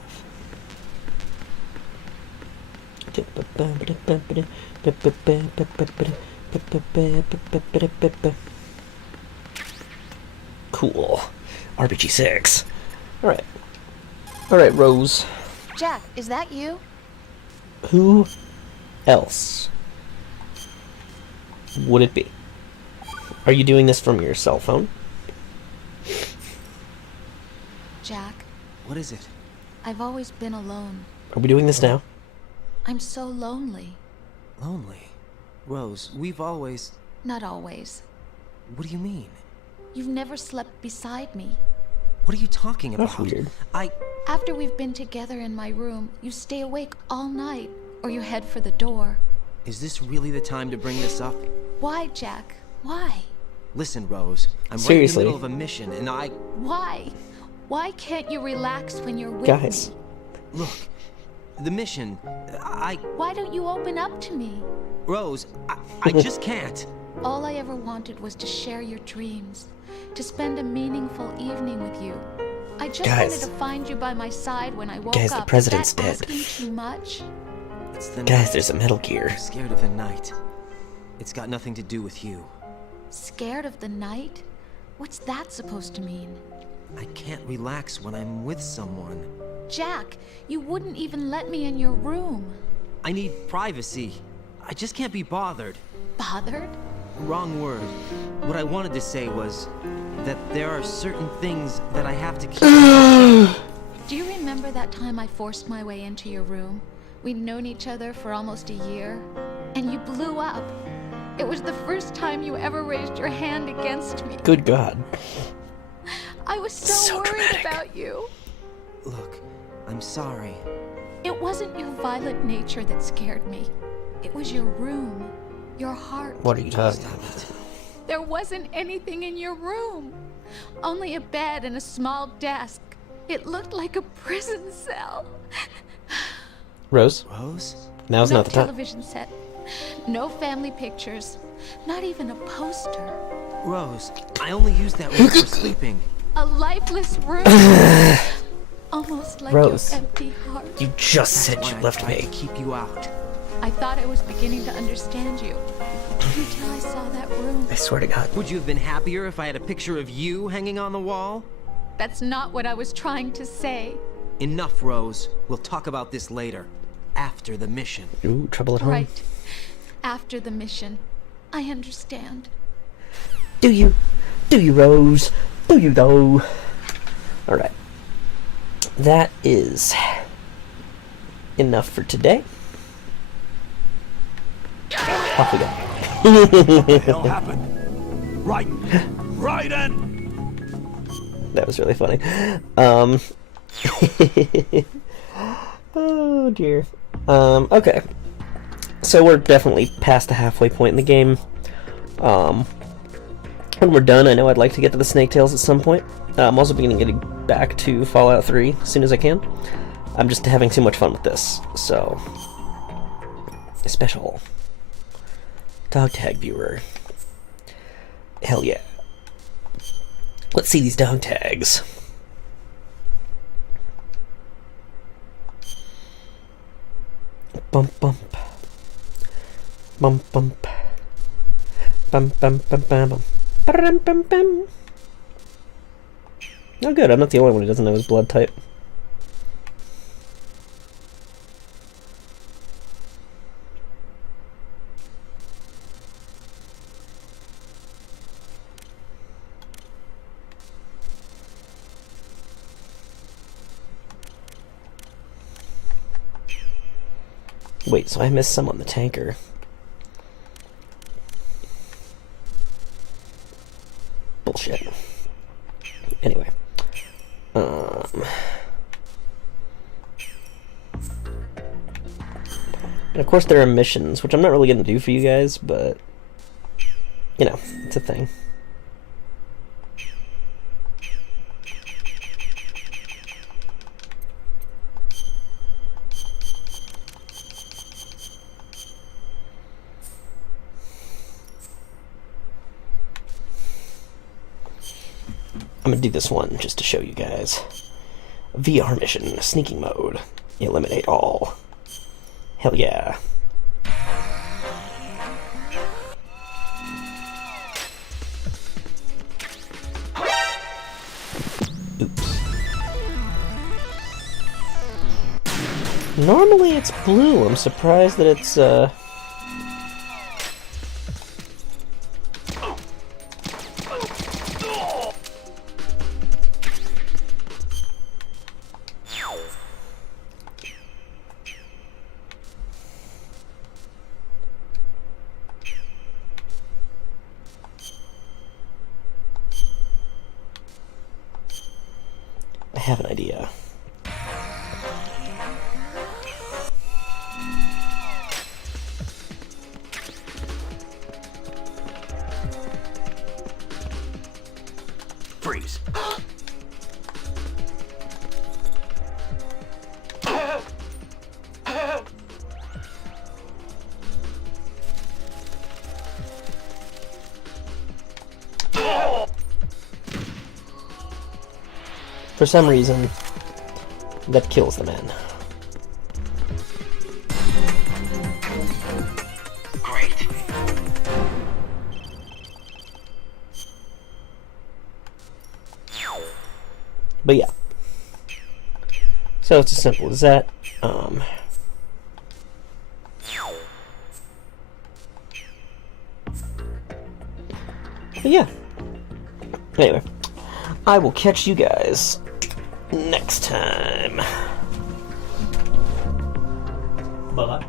Cool. RPG 6. Alright. Alright, Rose. Jack, is that you? Who else would it be? Are you doing this from your cell phone? Jack, What is it? I've always been alone. Are we doing this now? I'm so lonely. Lonely. Rose, we've always... Not always. What do you mean? You've never slept beside me. What are you talking about? That's weird. After we've been together in my room, you stay awake all night, or you head for the door. Is this really the time to bring this up? Why, Jack? Why? Listen, Rose. I'm Seriously. right in the middle of a mission, and Why? Why can't you relax when you're with Guys. me? Look, the mission... Why don't you open up to me? Rose, I just can't. All I ever wanted was to share your dreams, to spend a meaningful evening with you. I just wanted to find you by my side when I woke Guys, up. the president's Is that dead. asking too much? It's the Guys, night. there's a Metal Gear. I'm scared of the night. It's got nothing to do with you. Scared of the night? What's that supposed to mean? I can't relax when I'm with someone. Jack, you wouldn't even let me in your room. I need privacy. I just can't be bothered. Bothered? Wrong word. What I wanted to say was that there are certain things that I have to keep. Do you remember that time I forced my way into your room? We'd known each other for almost a year, and you blew up. It was the first time you ever raised your hand against me. Good God. I was so worried dramatic. about you. Look, I'm sorry. It wasn't your violent nature that scared me. It was your room, your heart. What are you talking about? There wasn't anything in your room. Only a bed and a small desk. It looked like a prison cell. Rose? Rose? Now's No not the time. television set. No family pictures. Not even a poster. Rose, I only use that room for sleeping. A lifeless room. Almost like Rose, your empty heart. You just That's said why you I left tried me. to keep you out. I thought I was beginning to understand you. Until I saw that room. I swear to God. Would you have been happier if I had a picture of you hanging on the wall? That's not what I was trying to say. Enough, Rose. We'll talk about this later. After the mission. Ooh, trouble at home. Right. After the mission. I understand. Do you? Do you, Rose? Do you, though? Alright. That is enough for today. Off we go. What the hell happened? Raiden! That was really funny. Oh dear. Okay. So we're definitely past the halfway point in the game. When we're done, I know I'd like to get to the Snake Tails at some point. I'm also beginning getting back to Fallout 3 as soon as I can. I'm just having too much fun with this, so... Special. Dog tag viewer. Hell yeah. Let's see these dog tags. Bump bump. Bump bump. Bum bum bum bum bum. Bum bum bum. Oh good, I'm not the only one who doesn't know his blood type. Wait, so I missed some on the tanker. Bullshit. Anyway. And of course there are missions, which I'm not really going to do for you guys, but, you know, it's a thing. I'm gonna do this one just to show you guys. VR mission, sneaking mode. Eliminate all. Hell yeah. Oops. Normally it's blue. I'm surprised that it's, I have an idea. Freeze. For some reason, that kills the man. Great. But yeah. So it's as simple as that. But yeah. Anyway, I will catch you guys next time. Bye-bye.